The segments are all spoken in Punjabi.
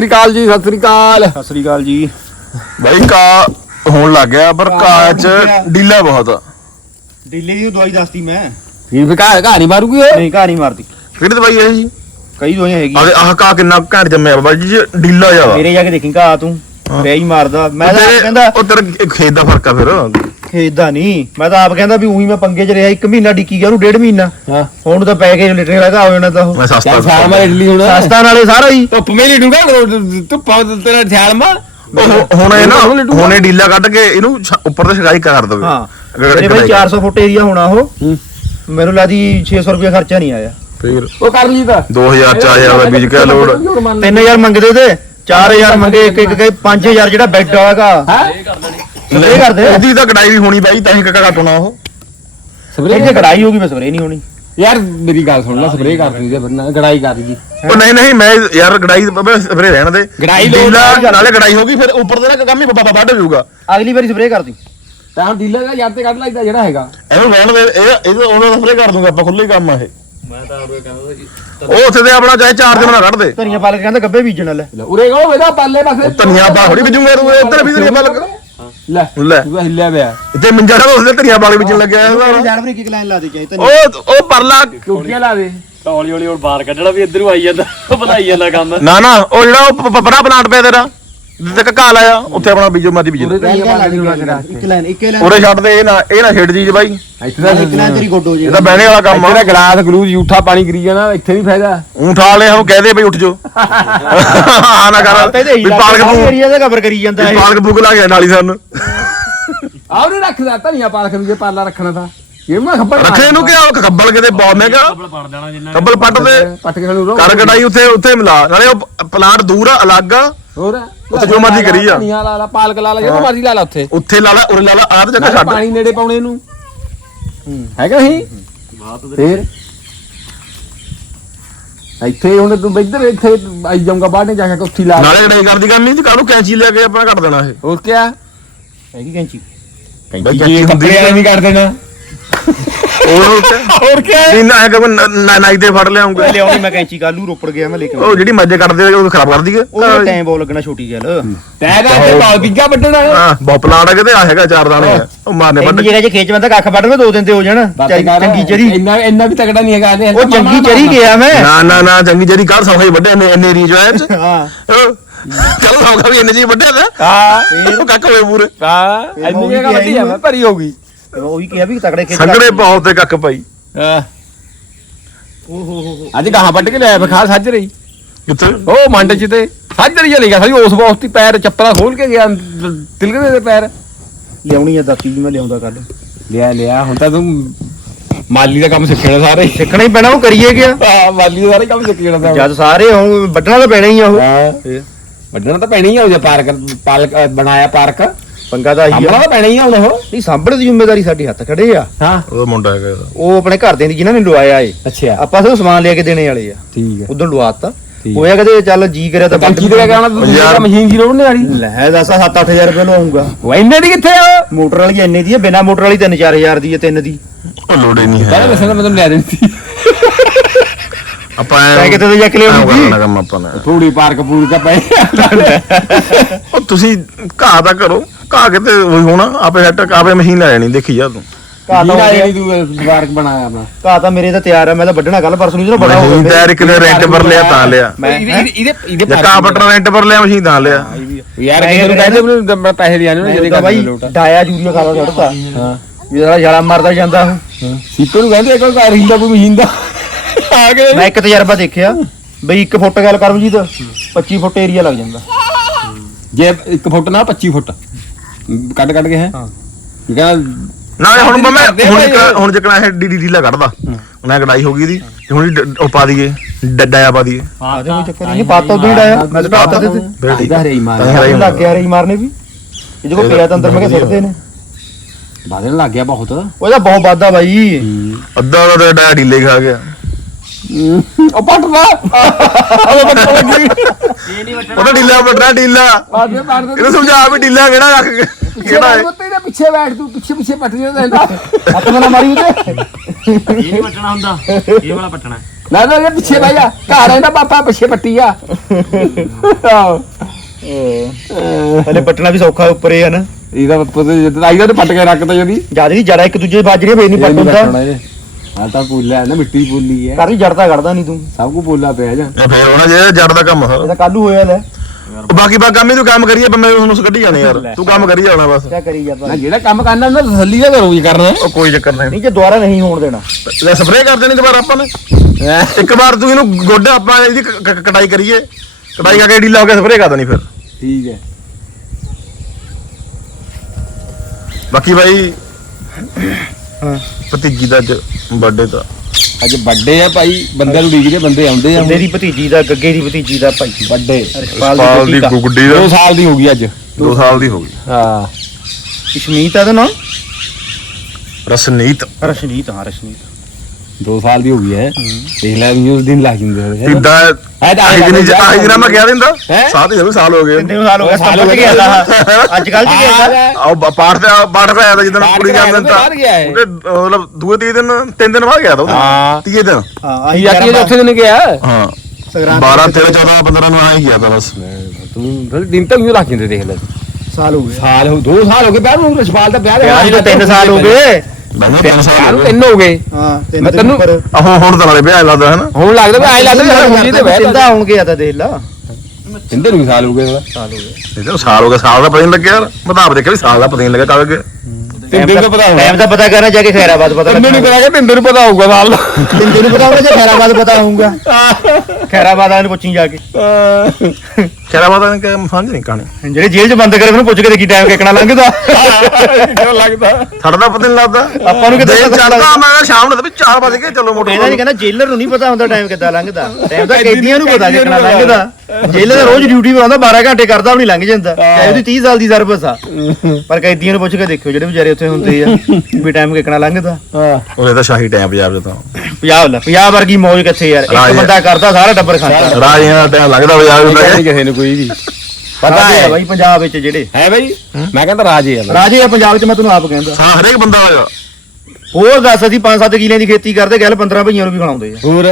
ਸ੍ਰੀ ਅਕਾਲ ਜੀ ਸਤਿ ਸ੍ਰੀ ਅਕਾਲ ਸਤਿ ਸ੍ਰੀ ਅਕਾਲ ਜੀ। ਬਾਈ ਕਾ ਹੋਣ ਲੱਗ ਗਿਆ ਪਰ ਕਾ ਚ ਢੀਲਾ ਬਹੁਤ। ਆ। ਦੀ ਦਵਾਈ ਦੱਸਤੀ ਮੈਂ। ਕੀ ਫਿਰ ਘਾ ਘਾ ਨਹੀਂ ਮਾਰੂਗੀ ਓਏ ਨਹੀਂ ਘਾ ਨਹੀਂ ਮਾਰਦੀ। ਕਿਹੜੀ ਦਵਾਈ ਹੈ ਜੀ? ਕਈ ਦਵਾਈਆਂ ਹੈਗੀ ਆਹ ਆਹ ਕਾ ਕਿੰਨਾ ਘੈਂਟ ਜੰਮਿਆ ਬਾਬਾ ਜੀ ਢੀਲਾ ਜਾ ਮੇਰੇ ਜਾ ਕੇ ਦੇਖੀ ਘਾ ਤੂੰ। ਪਿਆ ਹੀ ਮਾਰਦਾ। ਮੈਂ ਤਾਂ ਕਹਿੰਦਾ ਉਹ ਤੇਰਾ ਖੇਤ ਦਾ ਫ਼ਰਕ ਆ ਫਿਰ। ਖੇਦਾ ਨਹੀਂ ਮੈਂ ਤਾਂ ਆਪ ਕਹਿੰਦਾ ਵੀ ਉਹੀ ਮੈਂ ਪੰਗੇ 'ਚ ਰਿਹਾ ਇੱਕ ਮਹੀਨਾ ਡਿੱਕੀ ਗਿਆ ਉਹਨੂੰ ਡੇਢ ਮਹੀਨਾ। ਹਾਂ। ਹੁਣ ਤਾਂ ਪੈ ਕੇ ਲਿਟਰੇ ਘਾ ਹੋ ਜਾਣਾ ਤਾਂ ਉਹ। ਮੈਂ ਸਸਤਾ ਚੱਲ ਸਾਲ ਮੈਂ ਇਡਲੀ ਹੁਣ। ਸਸਤਾ ਨਾਲੇ ਸਾਰਾ ਹੀ। ਧੁੱਪ ਮੇਲੀ ਡੂੰਗਾ ਤੂੰ ਪਾ ਤੇਰਾ ਖਿਆਲ ਮਾ। ਹੁਣ ਇਹ ਨਾ ਹੁਣ ਇਹ ਢੀਲਾ ਕੱਢ ਕੇ ਇਹਨੂੰ ਉੱਪਰ ਤੇ ਛਗਾਈ ਕਰ ਦਵੇ। ਹਾਂ। ਮੇਰੇ ਬਾਈ 400 ਫੁੱਟ ਏਰੀਆ ਹੋਣਾ ਉਹ। ਮੈਨੂੰ ਲੱਗਦੀ 600 ਰੁਪਏ ਖਰਚਾ ਨਹੀਂ ਆਇਆ। ਫਿਰ। ਉਹ ਕਰ ਲਈ ਤਾਂ। 2000 4000 ਦਾ ਬੀਜ ਕੇ ਲੋੜ? 3000 ਮੰਗਦੇ ਤੇ। 4000 ਮੰਗੇ ਇੱਕ ਇੱਕ ਕੇ 5000 ਜਿਹੜਾ ਬੈੱਡ ਵਾਲਾ ਘਾ ਹੈ? ਸਪਰੇ ਕਰਦੇ ਉਹਦੀ ਤਾਂ ਕਢਾਈ ਵੀ ਹੋਣੀ ਬਾਈ ਤਾਂ ਹੀ ਕੱਕਾ ਘਟਣਾ ਉਹ। ਇਹ ਜੇ ਕੜਾਈ ਹੋਗੀ ਮੈਂ ਸਪਰੇ ਨਹੀਂ ਹੋਣੀ। ਯਾਰ ਮੇਰੀ ਗੱਲ ਸੁਣ ਲੈ ਸਪਰੇਅ ਕਰ ਦਿੱਤੀ ਤੇ ਫਿਰ ਨਾ ਗੜਾਈ ਕਰ ਦਿੱਤੀ ਉਹ ਨਹੀਂ ਨਹੀਂ ਮੈਂ ਯਾਰ ਕਢਾਈ ਫਿਰ ਰਹਿਣ ਦੇ। ਗੜਾਈ ਲੋੜ ਢੀਲਾ ਨਾਲੇ ਕਢਾਈ ਹੋਗੀ ਫਿਰ ਉੱਪਰ ਤੇ ਨਾ ਕੰਮ ਹੀ ਬੱਬਾ ਵੱਢ ਜਾਊਗਾ। ਅਗਲੀ ਵਾਰੀ ਸਪਰੇ ਕਰਦੀ ਤਾਂ ਹੁਣ ਡੀਲਰ ਦਾ ਯਾਰ ਤੇ ਕੱਢ ਲਾਈਦਾ ਜਿਹੜਾ ਹੈਗਾ। ਇਹਨੂੰ ਰਹਿਣ ਦੇ ਇਹ ਇਹ ਉਹਦਾ ਸਪਰੇ ਕਰ ਦੂੰਗਾ ਆਪਾਂ ਖੁੱਲੇ ਹੀ ਕੰਮ ਆ ਇਹ। ਮੈਂ ਤਾਂ ਉਹ ਕਹਿੰਦਾ ਉਹ ਉੱਥੇ ਤੇ ਆਪਣਾ ਚਾਹੇ ਚਾਰ ਦਿਨ ਨਾਲ ਕੱਢ ਦੇ। ਧਨੀਆ ਪਾ ਕੇ ਕਹਿੰਦਾ ਗੱਬੇ ਬੀਜਣ ਵਾਲਾ। ਲੈ, ਉਰੇ ਕਹੋ ਇਹਦਾ ਪਾਲੇ ਪਾਸੇ ਧਨੀਆ ਪਾ ਥੋੜੀ ਬੀਜੂਗਾ ਤੂੰ ਇੱਧਰ ਵੀ ਧਨੀਆ ਪਾ ਲੱਗ ਲੈ ਤੂੰ ਹਿੱਲਿਆ ਪਿਆ। ਦਾ ਲੱਗਿਆ ਇਹਦਾ। ਜਾਨਵਰ ਇੱਕ ਇੱਕ ਲਾਈਨ ਲਾ ਦੇ ਚਾਹੀ ਧਨੀਆ। ਉਹ ਉਹ ਪਰਲਾ ਟੋਟੀਆਂ ਲਾ ਦੇ। ਹੌਲੀ ਹੌਲੀ ਹੁਣ ਬਾਹਰ ਕੱਢਣਾ ਵੀ ਇੱਧਰ ਆਈ ਜਾਂਦਾ ਵਧਾਈ ਜਾਂਦਾ ਕੰਮ। ਨਾ ਨਾ ਉਹ ਜਿਹੜਾ ਉਹ ਪਪੜਾ ਪਲਾਂਟ ਪਿਆ ਤੇਰਾ। ਜਿੱਥੇ ਕੱਕਾ ਲਾਇਆ ਉੱਥੇ ਆਪਣਾ ਬੀਜੋ ਮਰਜ਼ੀ ਬੀਜੋ। ਇੱਕ ਲਾਈਨ ਇੱਕ ਲਾਈਨ। ਉਰੇ ਛੱਡ ਦੇ ਇਹ ਨਾ ਇਹ ਨਾ ਛੇੜ ਜੀ ਬਾਈ। ਇੱਥੇ ਦਾ ਇੱਕ ਲਾਈਨ ਤੇਰੀ ਗੋਡੋ ਜੀ। ਇਹ ਤਾਂ ਬਹਿਣੇ ਵਾਲਾ ਕੰਮ ਆ। ਗਲਾਸ ਗਲੂਸ ਝੂਠਾ ਪਾਣੀ ਕਰੀ ਜਾਣਾ ਇੱਥੇ ਨਹੀਂ ਫਾਇਦਾ। ਊਂ ਉਠਾ ਲੈ ਉਹਨੂੰ ਕਹਦੇ ਬਈ ਉੱਠ ਜੋ ਆ ਨਾ ਕਰ ਵੀ ਪਾਲਕ ਪੂ ਏਰੀਆ ਦਾ ਕਵਰ ਕਰੀ ਜਾਂਦਾ ਇਹ। ਪਾਲਕ ਪੂਕ ਲਾ ਗਿਆ ਨਾਲੀ ਸਾਨੂੰ ਆਹ ਉਹਨੇ ਰੱਖਦਾ ਧਨੀਆ ਪਾਲਕ ਨੂੰ ਜੇ ਪਾਲਾ ਰੱਖਣਾ ਤਾਂ। ਇਹ ਮੈਂ ਖੱਬਲ ਰੱਖੇ ਨੂੰ ਕਿ ਖੱਬਲ ਕਿਤੇ ਬਹੁਤ ਮਹਿੰਗਾ ਪੜ ਦੇਣਾ ਜਿੰਨਾ ਖੱਬਲ ਪੱਟ ਦੇ। ਪੱਟ ਕੇ ਸਾਨੂੰ ਰੋ। ਕਰ ਕਢਾਈ ਉੱਥੇ ਉੱਥੇ ਮਿਲਾ। ਨਾਲੇ ਉਹ ਪਲਾਂਟ ਦੂਰ ਆ ਅਲੱਗ ਆ। ਹੋਰ ਉੱਥੇ ਜੋ ਮਰਜ਼ੀ ਕਰੀ ਜਾ। ਧਨੀਆ ਲਾ ਲਾ ਪਾਲਕ ਲਾ ਲਾ ਜਿਹੜਾ ਮਰਜ਼ੀ ਲਾ ਲਾ ਉੱਥੇ। ਉੱਥੇ ਲਾ ਲਾ ਉਰੇ ਲਾ ਲਾ ਆਹ ਤੇ ਜਗ੍ਹਾ ਨਾਲੇ ਛੱਡ। ਪਾਣੀ ਨੇੜੇ ਪਾਉਣੇ ਨੂੰ ਹੈਗਾ ਹੀ। ਫੇਰ? ਇੱਥੇ ਹੁਣ ਤੂੰ ਇੱਧਰ ਇੱਥੇ ਆਈ ਜਾਊਂਗਾ ਬਾਹਰ ਨਹੀਂ ਜਾ ਕੇ ਉੱਥੀ ਲਾ ਨਾਲੇ ਨਹੀਂ ਕਰਦੀ ਕੰਮ ਨਹੀਂ ਤੇ ਕਾਹਨੂੰ ਕੈਂਚੀ ਲੈ ਕੇ ਆਪਣਾ ਕੱਟ ਦੇਣਾ ਇਹ? ਹੋਰ ਕਿਆ? ਹੈਗੀ ਕੈਂਚੀ? ਕੈਂਚੀ ਹੁੰਦੀ ਕੱਪੜੇ ਵਾਲੇ ਵੀ ਕਰ ਦੇਣਾ। ਹੋਰ ਉੱਤੇ ਹੋਰ ਕਿਆ? ਨਹੀਂ ਨਾ ਕਿ ਨਾਈ ਤੇ ਫੜ ਲਿਆਉਂਗਾ ਲਿਆਉਣੀ ਮੈਂ ਕੈਂਚੀ ਕਾਲੂ ਰੋਪੜ ਗਿਆ ਮੈਂ ਲੈ ਕੇ ਉਹ ਜਿਹੜੀ ਮੱਝੇ ਕੱਟਦੇ ਆ, ਉਹ ਖਰਾਬ ਕਰ ਦਈਏ। ਉਹ ਟਾਈਮ ਬਹੁਤ ਲੱਗਣਾ ਛੋਟੀ ਗੱਲ। ਤੈ ਦਾ ਤੇ ਬਾਲ ਬਿੱਗਾ ਵੱਢਣਾ ਹਾਂ ਬਹੁਤ ਪਲਾਂਟ ਆ ਕਿਤੇ ਆ ਹੈਗਾ ਚਾਰ ਦਾਣੇ ਆ। ਉਹ ਮਾਰਨੇ ਇੰਨੀ ਵੱਢ ਜਗ੍ਹਾ 'ਚ ਖੇਚ ਬੰਦਾ ਕੱਖ ਵੱਢ ਦੋ ਦਿਨ ਤੇ ਹੋ ਜਾਣ। ਚੰਗੀ ਚਰੀ। ਇੰਨਾ ਇੰਨਾ ਵੀ ਤਗੜਾ ਨਹੀਂ ਹੈਗਾ ਇਹਦੇ ਉਹ ਚੰਗੀ ਚਰੀ ਗਿਆ ਮੈਂ। ਨਾ ਨਾ ਨਾ ਚੰਗੀ ਜਿਹੜੀ ਕੱਲ ਸੌਖਾ ਹੀ ਵੱਡੇ ਨੇ ਇੰਨੇ ਰੀਜ ਆਇਆ ਚ। ਹਾਂ। ਚਲ ਸੌਖਾ ਵੀ ਇੰਨੇ ਜੀ ਵੱਡੇ ਦਾ ਹਾਂ। ਉਹ ਕੱਕ ਹੋਏ ਪੂਰੇ। ਹਾਂ। ਇੰਨੀ ਜਗ੍ਹਾ ਵੱਢੀ ਆ ਮੈਂ ਭਰੀ ਹੋਊਗੀ ਉਹ ਵੀ ਕਿਹਾ ਵੀ ਤਕੜੇ ਖੇਚ ਸੰਗੜੇ ਬਹੁਤ ਤੇ ਕੱਕ ਪਾਈ ਹਾਂ। ਓ ਹੋ ਹੋ। ਹੋ ਅੱਜ ਗਾਹਾਂ ਵੱਢ ਕੇ ਬਖਾਰ ਸੱਜ ਰਹੀ। ਕਿੱਥੇ? ਉਹ ਮੰਡ ਚ ਤੇ ਸੱਜ ਰਹੀ ਚਲੀ ਗਿਆ ਸਾਰੀ ਉਸ ਬਹੁਤ ਹੀ ਪੈਰ ਚੱਪਲਾਂ ਖੋਲ ਕੇ ਗਿਆ ਤਿਲਕਦੇ ਦੇ ਪੈਰ। ਲਿਆਉਣੀ ਆ ਦਾਤੀ ਜੀ ਮੈਂ ਲਿਆਉਂਦਾ ਕੱਲ ਲਿਆ ਲਿਆ ਹੁਣ ਤਾਂ ਤੂੰ ਮਾਲੀ ਦਾ ਕੰਮ ਸਿੱਖਣਾ ਸਾਰੇ। ਸਿੱਖਣਾ ਹੀ ਪੈਣਾ ਉਹ ਕਰੀਏ ਗਿਆ ਹਾਂ ਮਾਲੀ ਦਾ ਸਾਰੇ ਕੰਮ ਸਿੱਖ ਜਾਣਾ ਤਾਂ। ਜਦ ਸਾਰੇ ਹੁਣ ਵੱਢਣਾ ਤਾਂ ਪੈਣਾ ਹੀ ਆ ਉਹ। ਹਾਂ ਵੱਢਣਾ ਤਾਂ ਪੈਣੀ ਆ ਉਹ ਜੇ ਪਾਰਕ ਪਾਲਕ ਬਣਾਇਆ ਪਾਰਕ। ਪੰਗਾ ਤਾਂ ਆਹੀ ਆ। ਤਾਂ ਪੈਣਾ ਹੀ ਆ ਹੁਣ ਉਹ। ਨਹੀਂ ਸਾਂਭਣ ਦੀ ਜ਼ਿੰਮੇਵਾਰੀ ਸਾਡੇ ਹੱਥ ਖੜੇ ਆ। ਹਾਂ। ਉਹ ਮੁੰਡਾ ਹੈਗਾ। ਇਹਦਾ ਉਹ ਆਪਣੇ ਘਰਦਿਆਂ ਦੀ ਜਿਨ੍ਹਾਂ ਨੇ ਲਵਾਇਆ ਏ। ਅੱਛਾ। ਆਪਾਂ ਸਿਰਫ ਸਮਾਨ ਲਿਆ ਕੇ ਦੇਣੇ ਵਾਲੇ ਆ। ਠੀਕ ਹੈ ਉਦੋਂ ਲਵਾਤਾ ਠੀਕ। ਹੋਇਆ ਕਦੇ ਚੱਲ ਜੀ ਕਰਿਆ ਤਾਂ ਟੈਂਕੀ ਕਹਿਣਾ ਤੂੰ ਯਾਰ- ਤਾਂ ਮਸ਼ੀਨ ਦੀ ਲੋੜ ਨਹੀਂ ਆੜੀ ਲੈ ਦੱਸ 7-8000 ਰੁਪਏ ਲਵਾਉਂਗਾ ਉਹ ਇੰਨੇ ਦੀ ਕਿੱਥੇ ਆ? ਮੋਟਰ ਵਾਲੀ ਇੰਨੇ ਦੀ ਆ ਬਿਨਾ ਮੋਟਰ ਵਾਲੀ 3-4000 ਦੀ ਆ ਤਿੰਨ ਦੀ। ਉਹ ਲੋੜੇ ਨਹੀਂ ਹੈ। ਦੱਸਣਾ ਮੈਂ ਤੈਨੂੰ ਲਿਆ ਦੇਣੀ ਸੀ। ਆਪਾਂ ਪੈ ਕਿਤੇ ਤੇ ਜੱਕ ਐਂ ਲਿਆਉਣੀ ਕਰਨਾ ਸੀ। ਕੰਮ ਆਪਾਂ ਨੇ। ਥੋੜੀ ਪਾਰਕ ਪੂਰ ਦਾ ਪੈ ਉਹ ਤੁਸੀਂ ਘਾਹ ਤਾਂ ਕਰੋ। ਘਾਹ ਕਿਤੇ ਉਹੀ ਹੋਣਾ ਆਪੇ ਹੱਟ ਆਪੇ ਮਸ਼ੀਨ ਲੈ ਜਾਣੀ ਦੇਖੀ ਜਾ ਤੂੰ। ਘਾਹ ਤਾਂ ਹੋ ਗਿਆ। ਤੂੰ ਪਾਰਕ ਬਣਾਇਆ ਆਪਣਾ। ਘਾਹ ਤਾਂ ਮੇਰੇ ਤਾਂ ਤਿਆਰ ਆ ਮੈਂ ਤਾਂ ਵੱਢਣਾ ਕੱਲ ਪਰਸੋਂ ਨੂੰ ਜਦੋਂ ਬੜਾ ਹੋ ਮਸ਼ੀਨ ਗਿਆ। ਤਾਂ ਇੱਕ ਨੇ ਰੈਂਟ ਪਰ ਲਿਆ ਤਾਂ ਲਿਆ। ਮੈਂ ਇਹਦੇ ਇਹਦੇ ਇਹਦੇ ਜੇ ਘਾਹ ਪੱਟਣ ਰੈਂਟ ਪਰ ਲਿਆ ਮਸ਼ੀਨ ਤਾਂ ਲਿਆ। ਯਾਰ ਕਿਸੇ ਨੂੰ ਕਹਿੰਦੇ ਮੈਨੂੰ ਮੈਂ ਪੈਸੇ ਦੇ ਆਣੇ ਜਿਹੜੇ ਤਾਂ ਕਰ ਬਾਈ ਲੋਟ ਡਾਇਆ ਜੂਰੀਆ ਖਾਲਾ ਛੱਡਤਾ ਹਾਂ। ਜਿਹੜਾ ਜਲਾ ਮਾਰਦਾ ਜਾਂਦਾ ਉਹ। ਸੀਪੇ ਨੂੰ ਕਹਿੰਦੇ ਕੋਈ ਘਰ ਹਿੰਦਾ ਕੋਈ ਮਸ਼ੀਨ ਦਾ। ਆ ਗਏ ਮੈਂ ਇੱਕ ਤਜਰਬਾ ਦੇਖਿਆ ਬਈ 1 ਫੁੱਟ ਗੱਲ ਕਰਮ ਜੀ ਤਾਂ 25 ਫੁੱਟ ਏਰੀਆ ਲੱਗ ਜਾਂਦਾ। ਜੇ 1 ਫੁੱਟ ਨਾ 25 ਫੁੱਟ। ਕੱਢ ਕੱਢ ਕੇ ਹੈ? ਹਾਂ। ਕਹਿੰਦਾ ਨਾਲੇ ਹੁਣ ਮੈਂ ਹੁਣ ਜਿੱਕਣਾ- ਹੁਣ ਜਿਕਣਾ ਇਹ ਡੀ ਡੀ ਢੀਲਾ ਕੱਢਦਾ। ਉਹਨਾਂ ਕਢਾਈ ਹੋ ਗਈ ਦੀ ਤੇ ਹੁਣ ਡ- ਉਹ ਪਾ ਦਈਏ। ਡੱਡਾਇਆ ਪਾ ਦਈਏ। ਆ ਜਾ ਕੋਈ ਚੱਕਰ ਨਹੀਂ ਪਾਤਾ ਉਦੋਂ ਹੀ ਡਾਇਆ। ਮੈਂ ਤਾਂ ਪਾਤਾ ਤੇ ਫਿਰ ਠੀਕ ਇਹਦਾ ਹਰੇ ਹੀ ਮਾਰ ਤਾਂ ਹਰਾ ਹੀ। ਲੱਗ ਗਿਆ ਰਹੀ ਮਾਰਨੇ ਵੀ। ਇਹ ਜੋ ਪਿਆ ਤਾਂ ਅੰਦਰ ਮੈਂ ਕਿਹਾ ਸਿੱਟਦੇ ਨੇ। ਬਾਦਲ ਲੱਗ ਗਿਆ ਬਹੁਤ। ਉਹਦਾ ਬਹੁਤ ਵਾਦਾ ਬਾਈ। ਅੱਧਾ ਦਾ ਡਾਇਆ ਢੀਲੇ ਖਾ ਗਿਆ। ਉਹ ਪੱਟਦਾ ਉਹ ਪੱਟ ਲੱਗੀ। ਇਹ ਨਹੀਂ ਵੱਟਣਾ ਉਹਦਾ ਢੀਲਾ ਵੱਡਾ ਇਹਨੂੰ ਸਮਝਾ ਵੀ ਢੀਲਾ ਕਿਹੜਾ ਰੱਖ ਕੇ। ਕਿਹੜਾ ਹੈ ਤੇਰੇ ਪਿੱਛੇ ਬੈਠ ਤੂੰ ਪਿੱਛੇ ਪਿੱਛੇ ਪੱਟ ਜਾਂਦਾ ਇਹਦਾ ਹੱਥ ਨਾਲ ਮਾਰੀ ਉਹਦੇ। ਇਹ ਨਹੀਂ ਵੱਟਣਾ ਹੁੰਦਾ ਇਹ ਵਾਲਾ ਵੱਟਣਾ ਨਾ ਨਾ ਇਹ ਪਿੱਛੇ ਬਹਿ ਜਾ। ਘਰ ਰਹਿੰਦਾ ਪਾਪਾ ਪਿੱਛੇ ਪੱਟੀ ਆ। ਆਹੋ। ਹਲੇ ਪੱਟਣਾ ਵੀ ਸੌਖਾ ਉੱਪਰ ਹੀ ਆ ਨਾ। ਇਹਦਾ ਪਤਾ ਜਦ ਆਈਦਾ ਤੇ ਪੱਟ ਕੇ ਰੱਖਦਾ ਜਦੀ। ਜ਼ਿਆਦਾ ਦੀ ਜੜਾ ਇੱਕ ਦੂਜੇ ਰਹੀ ਫੇਰ ਨਹੀਂ ਪੱਟ ਹੁੰਦਾ। ਆ ਤਾਂ ਪੂਲਾ ਹੈ ਨਾ ਮਿੱਟੀ ਪੂਲੀ ਹੈ। ਕਰ ਵੀ ਜੜਦਾ ਕੱਢਦਾ ਨਹੀਂ ਤੂੰ। ਸਭ ਕੁ ਪੂਲਾ ਪਿਆ ਜਾਂ। ਫੇਰ ਹੋਣਾ ਜੇ ਜੜ ਦਾ ਕੰਮ ਇਹ ਸਾਰਾ ਤਾਂ ਕੱਲੂ ਹੋਇਆ ਲੈ। ਉਹ ਬਾਕੀ ਬਾ ਕੰਮ ਹੀ ਤੂੰ ਕੰਮ ਕਰੀਏ ਬੰਦੇ ਨੂੰ ਕੱਢੀ ਜਾਣੇ ਯਾਰ। ਤੂੰ ਕੰਮ ਕਰੀ ਜਾਣਾ ਬਸ। ਕਿਆ ਕਰੀ ਜਾ ਨਾ ਜਿਹੜਾ ਕੰਮ ਕਰਨਾ ਉਹਨਾਂ ਤਸੱਲੀ ਦਾ ਕਰੋ ਜੀ ਕਰਨਾ ਉਹ ਕੋਈ ਚੱਕਰ ਨਹੀਂ। ਨਹੀਂ ਜੇ ਦੁਬਾਰਾ ਨਹੀਂ ਹੋਣ ਦੇਣਾ। ਲੈ ਸਪਰੇਅ ਕਰ ਦੇਣੀ ਦੁਬਾਰਾ ਆਪਾਂ ਨੇ। ਇੱਕ ਵਾਰ ਤੂੰ ਇਹਨੂੰ ਗੋਡਾ ਆਪਾਂ ਇਹਦੀ ਕ- ਕ- ਕਟਾਈ ਕਰੀਏ। ਕਟਾਈ ਕਰਕੇ ਢੀਲਾ ਹੋ ਕੇ ਸਪਰੇਅ ਕਰ ਦੇਣੀ ਫਿਰ। ਠੀਕ ਹੈ। ਬਾਕੀ ਬਾਈ ਹਾਂ। ਭਤੀਜੀ ਦਾ ਅੱਜ ਬਰਥਡੇ ਦਾ ਅੱਜ ਵੱਡੇ ਆ ਭਾਈ ਬੰਦੇ ਨੂੰ ਡੀਗਰੇ ਬੰਦੇ ਆਉਂਦੇ ਆ ਦੀ ਭਤੀਜੀ ਦਾ ਗੱਗੇ ਦੀ ਭਤੀਜੀ ਦਾ ਭਾਈ। ਵੱਡੇ। ਰਿਸ਼ਪਾਲ ਪਾਲ ਦੀ ਗੁੱਡੀ 2 ਦਾ। ਸਾਲ ਦੀ ਹੋ ਗਈ ਅੱਜ। 2 ਸਾਲ ਦੀ ਹੋ ਗਈ। ਹਾਂ। ਇਸ਼ਮੀਤ ਆ ਦਾ ਨਾਮ? ਰਸਨੀਤ। ਰਸ਼ਨੀਤ ਹਾਂ ਰਸ਼ਨੀਤ। 2 ਸਾਲ ਦੀ ਹੋ ਗਈ ਹੈ। ਦੇਖ ਲੈ ਵੀ ਉਸ ਦਿਨ ਲੱਗ ਜਾਂਦੇ ਹੋਏ ਕਿੱਦਾਂ? ਹੈ? ਤਾਂ ਆਹੀ ਦਿਨ ਮੈਂ ਕਹਿ ਦਿੰਦਾ? ਸਾਥ ਹੀ? ਸਾਲ ਹੋ ਗਏ। ਤਿੰਨ ਸਾਲ ਹੋ ਗਏ? ਸਾਲ ਹੋ ਗਿਆ। ਅੱਜ ਕੱਲ ਚ ਗਿਆ ਬ- ਪਾਠ ਤੇ ਪਾਠ ਤੇ ਆਇਆ ਤਾਂ ਜਿੱਦਣ ਪਾਠ ਕੁੜੀ ਤੇ ਦਾ ਆਇਆ ਦਿਨ ਤਾਂ ਬਾਹਰ ਗਿਆ ਹੈ। ਉਹਦੇ ਮਤਲਬ ਦੂਏ ਤੀਏ ਦਿਨ ਤਿੰਨ ਦਿਨ ਬਾਅਦ ਗਿਆ ਤਾਂ ਹਾਂ। ਤੀਏ ਦਿਨ। ਹਾਂ ਆਹੀ ਆ ਕੇ ਉੱਥੇ ਦਿਨ ਗਿਆ। ਹਾਂ। ਸੰਗਰਾਂਦ 12 13 14 15 ਨੂੰ ਆਈ ਗਿਆ ਤਾਂ ਬਸ। ਤੂੰ ਫਿਰ ਦਿਨ ਤਾਂ ਕਿਉਂ ਜਾਂਦੇ ਦੇਖ ਲੈ। ਸਾਲ ਹੋ ਗਏ। ਸਾਲ ਹੋ 2 ਸਾਲ ਹੋ ਗਏ ਵਿਆਹ ਨੂੰ। ਰਸਪਾਲ ਦਾ ਵਿਆਹ ਨੂੰ ਤਾਂ ਤਿੰਨ ਸਾਲ ਹੋ ਗਏ। ਮੈਨੂੰ ਤਿੰਨ ਵਿਆਹ ਸਾਲ ਨੂੰ ਹੋ ਗਏ। ਤਿੰਨ ਹੋ ਗਏ। ਹਾਂ ਤਿੰਨ ਮੈਂ ਤੈਨੂੰ- ਉੱਪਰ। ਆਹੋ ਹੁਣ ਤਾਂ ਨਾਲੇ ਵਿਆਹ ਲੱਗਦਾ ਹੈ ਨਾ। ਹੁਣ ਲੱਗਦਾ ਵੀ ਆਏ ਲੱਗਦਾ ਵੀ ਹੁਣ ਜੀ ਤੇ ਵਿਆਹ ਤਿੰਦਾ ਆਉਣਗੇ ਆ ਤਾਂ ਦੇਖ ਲਾ। ਤਿੰਦੇ ਨੂੰ ਸਾਲ ਹੋ ਗਏ। ਸਾਲ ਹੋ ਗਏ। ਇਹਦੇ ਸਾਲ ਹੋ ਗਿਆ ਸਾਲ ਦਾ ਪਤਾ ਨਹੀਂ ਲੱਗਿਆ ਯਾਰ। ਮਤਾਬ ਦੇਖਿਆ ਵੀ ਸਾਲ ਦਾ ਪਤਾ ਨਹੀਂ ਲੱਗਾ ਕਦ ਕਿ ਤਿੰਨ ਦਿਨ ਦਾ ਪਤਾ ਹੋਣਾ। ਟਾਈਮ ਦਾ ਪਤਾ ਕਰਨਾ ਜਾ ਕੇ ਖੈਰਾਬਾਦ ਪਤਾ ਤਿੰਨ ਦਿਨ ਕਰਾਂਗੇ ਤਿੰਨ ਦਿਨ ਪਤਾ ਹੋਊਗਾ ਸਾਲ ਤਿੰਨ ਦਿਨ ਪਤਾ ਹੋਣਾ ਜੇ ਖੈਰਾਬਾਦ ਪਤਾ ਹੋਊਗਾ? ਖੈਰਾਬਾਦ ਵਾਲਿਆਂ ਨੂੰ ਪੁੱਛੀ ਜਾ ਕੇ। ਖੈਰਾ ਬਾਤ ਕਿ ਸਮਝ ਨਹੀਂ ਕਹਾਣੀ। ਜਿਹੜੇ ਜੇਲ੍ਹ 'ਚ ਬੰਦ ਕਰੇ ਉਹਨੂੰ ਪੁੱਛ ਕੇ ਦੇਖੀ ਟਾਈਮ ਕਿੰਨਾ ਲੰਘਦਾ। ਕਿਉਂ ਲੱਗਦਾ ਸਾਡਾ ਤਾਂ ਪਤਾ ਨਹੀਂ ਲੱਗਦਾ। ਆਪਾਂ ਨੂੰ ਕਿੱਦਾਂ ਪਤਾ ਲੱਗਦਾ? ਮੈਂ ਕਿਹਾ ਸ਼ਾਮ ਨੂੰ ਤਾਂ ਵੀ 4 ਵਜੇ ਕੇ ਚਲੋ ਮੋਟਰ ਕਹਿੰਦਾ ਨਹੀਂ ਕਹਿੰਦਾ ਜੇਲਰ ਨੂੰ ਨਹੀਂ ਪਤਾ ਹੁੰਦਾ ਟਾਈਮ ਕਿੱਦਾਂ ਲੰਘਦਾ। ਟਾਈਮ ਤਾਂ ਕੈਦੀਆਂ ਨੂੰ ਪਤਾ ਕਿੰਨਾ ਲੰਘਦਾ। ਜੇਲਰ ਦਾ ਰੋਜ਼ ਡਿਊਟੀ ਪਰ ਆਉਂਦਾ 12 ਘੰਟੇ ਕਰਦਾ ਵੀ ਨਹੀਂ ਲੰਘ ਜਾਂਦਾ। ਚਾਹੇ ਉਹਦੀ 30 ਸਾਲ ਦੀ ਸਰਵਿਸ ਆ। ਪਰ ਕੈਦੀਆਂ ਨੂੰ ਪੁੱਛ ਕੇ ਦੇਖਿਓ ਜਿਹੜੇ ਵਿਚਾਰੇ ਉੱਥੇ ਹੁੰਦੇ ਆ ਵੀ ਟਾਈਮ ਕਿੰਨਾ ਲੰਘਦਾ। ਉਹਦੇ ਤਾਂ ਸ਼ਾਹੀ ਟਾਈਮ ਪੰਜਾਬ ਦੇ ਤਾਂ ਪੰਜਾਬ ਲੈ ਪੰਜਾਬ ਵਰਗੀ ਮੌਜ ਕਿੱਥੇ ਯਾਰ? ਇੱਕ ਬੰਦਾ ਕਰਦਾ ਸਾਰਾ ਟੱਬਰ ਖਾਂਦਾ। ਰਾਜਿਆਂ ਦਾ ਟਾਈਮ ਲੱਗਦਾ ਪੰਜਾਬ ਦਾ ਕਿਸੇ ਨੂੰ ਕੋਈ ਵੀ ਪਤਾ ਰਾਜੇ ਆ ਹੈ ਬਾਈ ਪੰਜਾਬ ਵਿੱਚ ਜਿਹੜੇ। ਹੈ ਬਈ? ਮੈਂ ਕਹਿੰਦਾ ਰਾਜੇ ਆ ਬਈ। ਰਾਜੇ ਆ ਪੰਜਾਬ ਵਿੱਚ ਮੈਂ ਤੁਹਾਨੂੰ ਆਪ ਕਹਿੰਦਾ। ਹਾਂ ਹਰੇਕ ਬੰਦਾ ਆਇਆ ਹੋਰ ਦੱਸ ਅਸੀਂ 5-7 ਕਿਲਿਆਂ ਦੀ ਖੇਤੀ ਕਰਦੇ ਗੱਲ 15 ਭਈਆਂ ਨੂੰ ਵੀ ਖਿਲਾਉਂਦੇ ਆ। ਹੋਰ?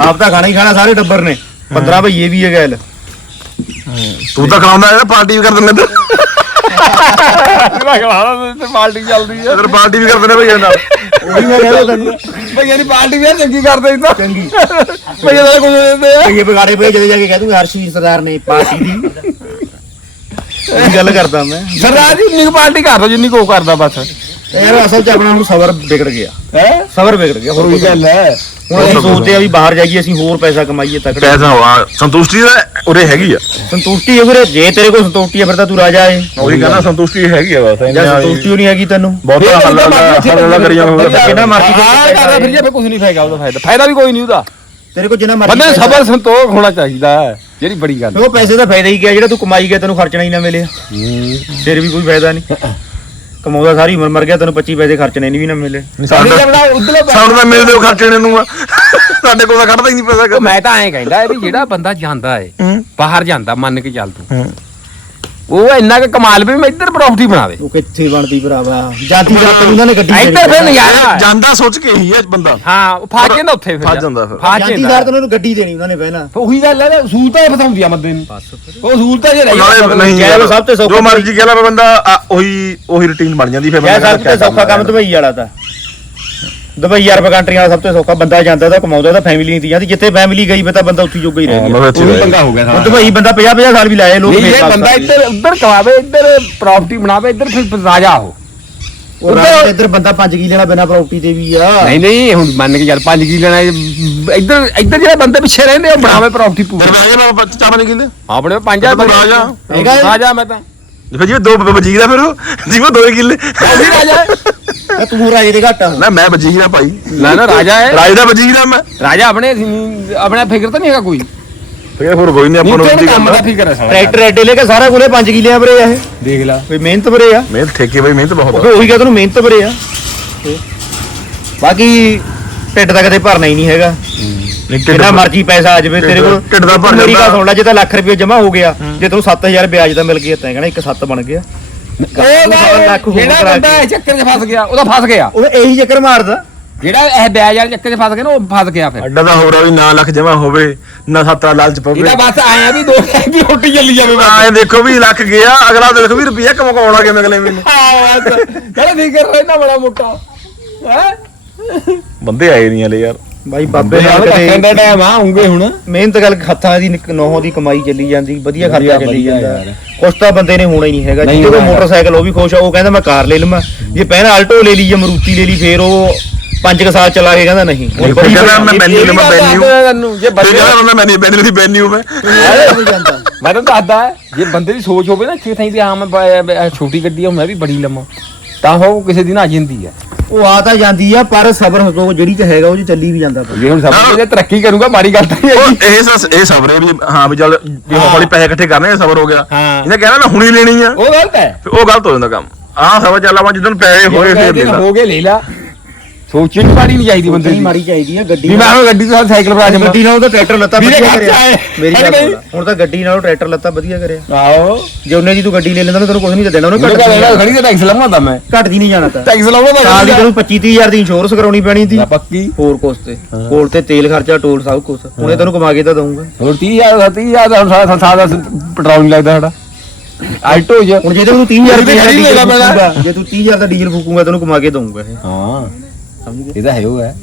ਆਪ ਤਾਂ ਖਾਣਾ ਹੀ ਖਾਣਾ ਸਾਰੇ ਟੱਬਰ ਨੇ। 15 ਭਈਏ ਵੀ ਹੈ ਗੱਲ। ਤੂੰ ਤਾਂ ਖਲਾਉਂਦਾ ਹੈ ਪਾਰਟੀ ਵੀ ਕਰ ਦਿੰਦੇ ਤੇ। ਮੈਂ ਕਹਾਂ ਤੇ ਪਾਰਟੀ ਚੱਲਦੀ ਆ। ਇਧਰ ਪਾਰਟੀ ਵੀ ਕਰਦੇ ਨੇ ਭਈਆ ਨਾਲ। ਉਹੀ ਮੈਂ ਕਹਿੰਦਾ ਤੈਨੂੰ। ਭਈਆ ਦੀ ਪਾਰਟੀ ਵੀ ਚੰਗੀ ਕਰਦੇ ਤਾਂ। ਚੰਗੀ। ਭਈਆ ਦਾ ਕੁਝ ਦਿੰਦੇ ਆ। ਭਈਏ ਬਗਾੜੇ ਪਏ ਜਦੇ ਜਾ ਕੇ ਕਹਿ ਦੂੰਗਾ ਹਰਸ਼ੀਰ ਸਰਦਾਰ ਨੇ ਪਾਰਟੀ ਦੀ। ਇਹ ਗੱਲ ਕਰਦਾ ਮੈਂ। ਸਰਦਾਰ ਜੀ ਉਨੀ ਕੁ ਪਾਰਟੀ ਕਰ ਦੋ ਜਿੰਨੀ ਕੋ ਕਰਦਾ ਬਸ। ਯਾਰ ਅਸਲ ਚ ਆਪਣਾ ਹੁਣ ਸਬਰ ਵਿਗੜ ਗਿਆ। ਹੈ? ਸਬਰ ਵਿਗੜ ਗਿਆ ਹੋਰ ਕੋਈ ਗੱਲ ਹੈ। ਹੁਣ ਅਸੀਂ ਸੋਚਦੇ ਆ ਵੀ ਬਾਹਰ ਜਾਈਏ ਅਸੀਂ ਹੋਰ ਪੈਸਾ ਕਮਾਈਏ ਤੱਕ ਪੈਸਾ ਹੋਆ ਸੰਤੁਸ਼ਟੀ ਦਾ ਉਰੇ ਹੈਗੀ ਆ। ਸੰਤੁਸ਼ਟੀ ਹੈ ਵੀਰੇ ਜੇ ਤੇਰੇ ਕੋਲ ਸੰਤੁਸ਼ਟੀ ਹੈ ਫਿਰ ਤਾਂ ਤੂੰ ਰਾਜਾ ਏ। ਉਹੀ ਕਹਿੰਦਾ ਸੰਤੁਸ਼ਟੀ ਹੈਗੀ ਆ ਬਸ ਜਾਂ ਸੰਤੁਸ਼ਟੀ ਓ ਨਹੀਂ ਹੈਗੀ ਤੈਨੂੰ। ਬਹੁਤ ਹੱਲਾ ਹੱਲਾ ਕਰੀ ਜਾਂਦਾ ਜਿੰਨਾ ਮਰਜ਼ੀ ਕਰਦਾ ਫਿਰ ਜੇ ਕੋਈ ਨਹੀਂ ਫਾਇਦਾ ਉਹਦਾ ਫਾਇਦਾ। ਫਾਇਦਾ ਵੀ ਕੋਈ ਨਹੀਂ ਉਹਦਾ। ਤੇਰੇ ਕੋਲ ਜਿੰਨਾ ਮਰਜ਼ੀ ਬੰਦੇ ਨੂੰ ਸਬਰ ਸੰਤੋਖ ਹੋਣਾ ਚਾਹੀਦਾ ਹੈ ਜਿਹੜੀ ਬੜੀ ਗੱਲ ਉਹ ਪੈਸੇ ਦਾ ਫਾਇਦਾ ਹੀ ਕੀ ਆ ਜਿਹੜਾ ਤੂੰ ਕਮਾਈ ਗਿਆ ਤੈਨੂੰ ਖਰਚਣਾ ਹੀ ਨਾ ਮਿਲਿਆ ਫਿਰ ਵੀ ਕੋਈ ਫਾਇਦਾ ਨਹੀਂ। ਕਮਾਉਂਦਾ ਸਾਰੀ ਉਮਰ ਮਰ ਗਿਆ ਤੈਨੂੰ 25 ਪੈਸੇ ਖਰਚਣੇ ਨਹੀਂ ਵੀ ਨਾ ਮਿਲੇ ਸਾਨੂੰ ਤਾਂ ਮਿਲਦੇ ਉਹ ਖਰਚਣੇ ਨੂੰ ਆ ਸਾਡੇ ਕੋਲ ਤਾਂ ਕੱਢਦਾ ਹੀ ਨਹੀਂ ਪੈਸਾ ਮੈਂ ਤਾਂ ਐਂ ਕਹਿੰਦਾ ਵੀ ਜਿਹੜਾ ਬੰਦਾ ਜਾਂਦਾ ਏ ਹੂੰ। ਬਾਹਰ ਜਾਂਦਾ ਮੰਨ ਕੇ ਚੱਲ ਤੂੰ। ਉਹ ਇੰਨਾ ਕੁ ਕਮਾ ਲਵੇ ਮੈਂ ਇੱਧਰ ਪ੍ਰਾਪਰਟੀ ਬਣਾਵੇ। ਉਹ ਕਿੱਥੇ ਬਣਦੀ ਭਰਾਵਾ? ਜਾਤੀ ਜਾਤ ਉਹਨਾਂ ਨੇ ਗੱਡੀ ਇੱਧਰ ਫਿਰ ਨਜ਼ਾਰਾ। ਜਾਂਦਾ ਸੋਚ ਕੇ ਹੀ ਹੈ ਬੰਦਾ। ਹਾਂ ਉਹ ਫਸ ਜਾਂਦਾ ਉੱਥੇ ਫਿਰ ਫਸ ਜਾਂਦਾ ਫਿਰ। ਫਸ ਜਾਤੀ ਜਾਂਦਾ। ਉਹਨਾਂ ਨੂੰ ਗੱਡੀ ਦੇਣੀ ਉਹਨਾਂ ਨੇ ਪਹਿਲਾਂ। ਉਹੀ ਗੱਲ ਹੈ ਨਾ ਸਹੂਲਤਾਂ ਫਸਾਉਂਦੀਆਂ ਬੰਦੇ ਨੂੰ। ਉਹ ਸਹੂਲਤਾਂ ਜੇ ਰਹੀ ਨਾਲੇ ਨਹੀਂ ਕਹਿ ਲਓ ਸਭ ਤੋਂ ਸੌਖਾ ਜੋ ਮਰਜ਼ੀ ਕਹਿ ਲਾ ਬੰਦਾ ਆ, ਉਹੀ ਉਹੀ ਰੁਟੀਨ ਬਣ ਜਾਂਦੀ ਫਿਰ ਬੰਦਾ ਸਭ ਤੋਂ ਸੌਖਾ ਕੰਮ ਦੁਬਈ ਵਾਲਾ ਤਾਂ। ਦੁਬਈ ਅਰਬ ਕੰਟਰੀ ਵਾਲਾ ਸਭ ਤੋਂ ਸੌਖਾ ਬੰਦਾ ਜਾਂਦਾ ਤਾਂ ਕਮਾਉਂਦਾ ਤਾਂ ਫੈਮਿਲੀ ਨਹੀਂ ਦੀ ਜਾਂਦੀ ਜਿੱਥੇ ਫੈਮਿਲੀ ਗਈ ਫਿਰ ਤਾਂ ਬੰਦਾ ਉੱਥੇ ਜੋਗਾ ਹੀ ਰਹਿ ਗਿਆ। ਉਹੀ ਪੰਗਾ ਹੋ ਗਿਆ ਸਾਰਾ। ਦੁਬਈ ਬੰਦਾ 50 50 ਸਾਲ ਵੀ ਲਾਏ ਲੋਕ ਨਹੀਂ ਇਹ ਬੰਦਾ। ਇੱਧਰ ਉੱਧਰ ਕਮਾਵੇ ਇੱਧਰ ਪ੍ਰਾਪਰਟੀ ਬਣਾਵੇ ਇੱਧਰ ਫਿਰ ਰਾਜਾ ਹੋ। ਇੱਧਰ ਬੰਦਾ 5 ਕਿਲੇ ਵਾਲਾ ਬਿਨਾ ਪ੍ਰਾਪਰਟੀ ਦੇ ਵੀ ਆ। ਨਹੀਂ ਨਹੀਂ ਹੁਣ ਮੰਨ ਕੇ ਚੱਲ 5 ਕੀ ਲੈਣਾ ਇੱਧਰ ਇੱਧਰ ਜਿਹੜੇ ਬੰਦੇ ਪਿੱਛੇ ਰਹਿੰਦੇ ਉਹ ਬਣਾਵੇ ਪ੍ਰਾਪਰਟੀ ਪੂਰੀ। ਦਰਵਾਜ਼ੇ ਨਾਲ ਚਾਹ ਨਹੀਂ ਕਿੰਦੇ ਆਪਣੇ ਪੰਜ ਆ ਬੰਦੇ ਰਾਜਾ। ਹੈਗਾ ਇਹ? ਰਾਜਾ ਮੈਂ ਤਾਂ। ਫਿਰ ਜਿਵੇਂ ਦੋ ਵਜੀਰ ਆ ਫਿਰ ਉਹ ਜਿਵੇਂ ਦੋ ਹੀ ਕਿੱਲੇ। ਉਹ ਵੀ ਰਾਜਾ। ਹੈ। ਤੂੰ ਰਾਜੇ ਦੇ ਘਾਟਾ। ਨਾ ਮੈਂ ਵਜੀਰ ਆ ਭਾਈ। ਨਾ ਨਾ ਰਾਜਾ ਹੈ। ਰਾਜ ਦਾ ਵਜੀਰ ਆ ਮੈਂ। ਰਾਜਾ ਆਪਣੇ ਅਸੀਂ- ਆਪਣਾ ਫਿਕਰ ਤਾਂ ਨਹੀਂ ਹੈਗਾ ਕੋਈ? ਫਿਰ ਹੋਰ ਕੋਈ ਨਹੀਂ ਆਪਾਂ ਨੂੰ ਨਹੀਂ ਕੰਮ ਦਾ ਫਿਕਰ ਹੈ ਸਾਲਾ? ਟਰੈਕਟਰ ਐਡੇ ਲੈ ਕੇ ਸਾਰਾ ਕੋਲੇ 5 ਕਿਲਿਆਂ ਭਰੇ ਆ ਇਹ। ਦੇਖ ਲੈ। ਕੋਈ ਮਿਹਨਤ ਭਰੇ ਆ। ਮਿਹਨਤ ਠੇਕੇ ਬਈ ਮਿਹਨਤ ਬਹੁਤ ਆ। ਉਹੀ ਕਹ ਤੈਨੂੰ ਮਿਹਨਤ ਭਰੇ ਆ। ਬਾਕੀ ਢਿੱਡ ਤਾਂ ਕਦੇ ਭਰਨਾ ਹੀ ਨਹੀਂ ਹੈਗਾ। ਨਹੀਂ ਮਰਜ਼ੀ ਪੈਸਾ ਆ ਜਾਵੇ ਤੇਰੇ ਕੋਲ ਢਿੱਡ ਦਾ ਭਰ ਮੇਰੀ ਗੱਲ ਜਾਂਦਾ। ਸੁਣ ਲੈ ਜੇ ਤਾਂ ਲੱਖ ਰੁਪਏ ਜਮਾ ਹੋ ਗਿਆ ਜੇ ਤੈਨੂੰ 7000 ਵਿਆਜ ਦਾ ਮਿਲ ਗਿਆ ਤਾਂ ਕਹਿਣਾ ਇੱਕ 7 ਬਣ ਗਿਆ। ਜਿਹੜਾ ਕਰਾ ਬੰਦਾ ਕੇ। ਇਹ ਚੱਕਰ 'ਚ ਫਸ ਗਿਆ ਉਹਦਾ ਫਸ ਗਿਆ। ਉਹ ਇਹੀ ਚੱਕਰ ਮਾਰਦਾ। ਜਿਹੜਾ ਇਹ ਵਿਆਜ ਵਾਲੇ ਚੱਕਰ 'ਚ ਫਸ ਗਿਆ ਨਾ ਉਹ ਫਸ ਗਿਆ ਫਿਰ। ਅੱਡਾ ਦਾ ਹੋਰ ਆ ਵੀ ਨਾ ਲੱਖ ਜਮਾ ਹੋਵੇ ਨਾ ਸੱਤਾ ਲਾਲਚ ਪਵੇ ਇਹਦਾ ਬਸ ਆਇਆ ਵੀ ਦੋ ਦੀ ਰੋਟੀ ਚੱਲੀ ਜਾਵੇ ਬਸ। ਆਏ ਦੇਖੋ ਵੀ ਲੱਖ ਗਿਆ ਅਗਲਾ ਦੇਖੋ ਵੀ ਰੁਪਈਆ ਕਮਾਉਣਾ ਕਿਵੇਂ ਅਗਲੇ ਮਹੀਨੇ। ਹਾਂ ਬਸ ਕਹਿੰਦਾ ਫਿਕਰ ਰਹਿਣਾ ਬੜਾ ਮੋਟਾ। ਹੈ? ਬੰਦੇ ਆਏ ਨਹੀਂ ਹਲੇ ਯਾਰ। ਬਾਈ ਬਾਬੇ ਨਾਲ ਕਦੇ ਕਹਿੰਦਾ ਟਾਈਮ ਆ ਆਉਂਗੇ ਹੁਣ। ਮਿਹਨਤ ਗੱਲ ਹੱਥਾਂ ਦੀ ਨੌਹਾਂ ਦੀ ਕਮਾਈ ਚੱਲੀ ਜਾਂਦੀ ਵਧੀਆ ਖਰਚਾ ਚੱਲੀ ਜਾਂਦਾ। ਕੁਛ ਤਾਂ ਬੰਦੇ ਨੇ ਹੋਣਾ ਹੀ ਨਹੀਂ ਹੈਗਾ। ਨਹੀਂ ਜਿਹਦੇ ਕੋਲ। ਮੋਟਰਸਾਈਕਲ ਉਹ ਵੀ ਖੁਸ਼ ਆ ਉਹ ਕਹਿੰਦਾ ਮੈਂ ਕਾਰ ਲੈ ਲਵਾਂ। ਜੇ ਪਹਿਲਾਂ ਆਲਟੋ ਲੈ ਲਈ ਜਾਂ ਮਰੂਤੀ ਲੈ ਲਈ ਫੇਰ ਉਹ 5 ਸਾਲ ਚਲਾ ਕੇ ਕਹਿੰਦਾ ਨਹੀਂ ਫਿਰ ਕਹਿੰਦਾ ਮੈਂ ਬੈਨਿਊ ਲਵਾਂ ਬੈਨਿਊ ਜੇ ਬੰਦੇ ਕਹਿੰਦਾ ਮੈਂ ਬੈਨਿਊ ਬੈਨਿਊ ਦੀ ਬੈਨਿਊ ਮੈਂ। ਮੈਂ ਤਾਂ ਦੱਸਦਾ ਜੇ ਬੰਦੇ ਦੀ ਸੋਚ ਹੋਵੇ ਨਾ ਕਿ ਥਾਈ ਵੀ ਹਾਂ ਮੈਂ ਬ- ਬ- ਛੋਟੀ ਗੱਡੀ ਆ ਮੈਂ ਵੀ ਬੜੀ ਲਵਾਂ। ਤਾਂ ਉਹ ਕਿਸੇ ਦਿਨ ਆ ਜਾਂਦੀ ਆ। ਉਹ ਆ ਤਾਂ ਜਾਂਦੀ ਆ ਪਰ ਸਬਰ ਹੋ ਜਿਹੜੀ ਚ ਹੈਗਾ ਉਹ ਚ ਚੱਲੀ ਵੀ ਜਾਂਦਾ ਪਰ ਜੇ ਹੁਣ ਸਭ ਕੁਝ ਤਰੱਕੀ ਕਰੂਗਾ ਮਾੜੀ ਗੱਲ ਤਾਂ ਨਹੀਂ ਹੈਗੀ। ਉਹ ਇਹ ਸ- ਇਹ ਸਬਰ ਹੈ ਵੀ ਹਾਂ ਵੀ ਚੱਲ ਜੇ ਹੌਲੀ ਪੈਸੇ ਇਕੱਠੇ ਕਰਨੇ ਇਹ ਸਬਰ ਹੋ ਗਿਆ। ਹਾਂ। ਇਹਨੇ ਕਹਿਣਾ ਨਾ ਹੁਣੀ ਲੈਣੀ ਆ। ਉਹ ਗਲਤ ਹੈ। ਫਿਰ ਉਹ ਗਲਤ ਹੋ ਜਾਂਦਾ ਕੰਮ। ਆਹ ਸਬਰ ਚੱਲ ਆਪਾਂ ਜਿੱਦਣ ਪੈਸੇ ਹੋਏ ਫਿਰ ਜੇ ਲੈਣਾ ਹੋ ਗਏ ਲੈ ਲਾ। ਸੋਚਣੀ ਮਾੜੀ ਨਹੀਂ ਚਾਹੀਦੀ ਬੰਦੇ ਨਹੀਂ ਦੀ। ਮਾਰੀ ਚਾਹੀਦੀ ਆ ਗੱਡੀ ਵੀ ਮੈਂ ਹੁਣ ਗੱਡੀ ਤੋਂ ਸਾਈਕਲ ਪਰ ਆ ਜਾਵਾਂ ਗੱਡੀ ਨਾਲੋਂ ਤਾਂ ਟਰੈਕਟਰ ਲੱਤਾ ਵਧੀਆ ਕਰਿਆ। ਮੇਰੀ ਗੱਲ। ਹੁਣ ਤਾਂ ਗੱਡੀ ਨਾਲੋਂ ਟਰੈਕਟਰ ਲੱਤਾ ਵਧੀਆ ਕਰਿਆ। ਆਓ ਜੇ ਉਹਨੇ ਦੀ ਤੂੰ ਗੱਡੀ ਲੈ ਲੈਂਦਾ ਨਾ ਤੈਨੂੰ ਕੁਝ ਨਹੀਂ ਦੇਣਾ ਉਹਨੇ ਘੱਟ ਖੜੀ ਤੇ ਟੈਕਸ ਲਵਾਉਂਦਾ ਮੈਂ। ਘੱਟ ਦੀ ਨਹੀਂ ਜਾਣਾ ਤਾਂ। ਟੈਕਸ ਲਾਉਂਦਾ ਸਾਲ ਦੀ ਤੈਨੂੰ 25 30000 ਦੀ ਇੰਸ਼ੋਰੈਂਸ ਕਰਾਉਣੀ ਪੈਣੀ ਸੀ। ਪੱਕੀ। ਹੋਰ ਕੁਛ ਤੇ। ਕੋਲ ਤੇ ਤੇਲ ਖਰਚਾ ਟੋਲ ਸਭ ਕੁਛ। ਹੁਣੇ ਤੈਨੂੰ ਕਮਾ ਕੇ ਤਾਂ ਦਊਂਗਾ। ਹੋਰ 30000 ਦਾ 30000 ਦਾ ਹੁਣ ਸਾਡਾ ਸਾਡਾ ਪੈਟਰੋਲ ਨਹੀਂ ਲੱਗਦਾ ਸਾਡਾ। ਆਲਟੋ ਜ ਹੁਣ ਜੇ ਤੈਨੂੰ 30000 ਉਹਦੀ ਰੁਪਏ ਪੈਣਾ। ਜੇ ਤੂੰ 30000 ਦਾ ਡੀਜ਼ਲ ਫੂਕੂਗਾ ਤੈਨੂੰ ਕਮਾ ਕੇ ਦਊਂਗਾ ਇਹ। ਹਾਂ। ਸਮਝ ਇਹ ਤਾਂ ਹੈ ਉਹ ਹੈ।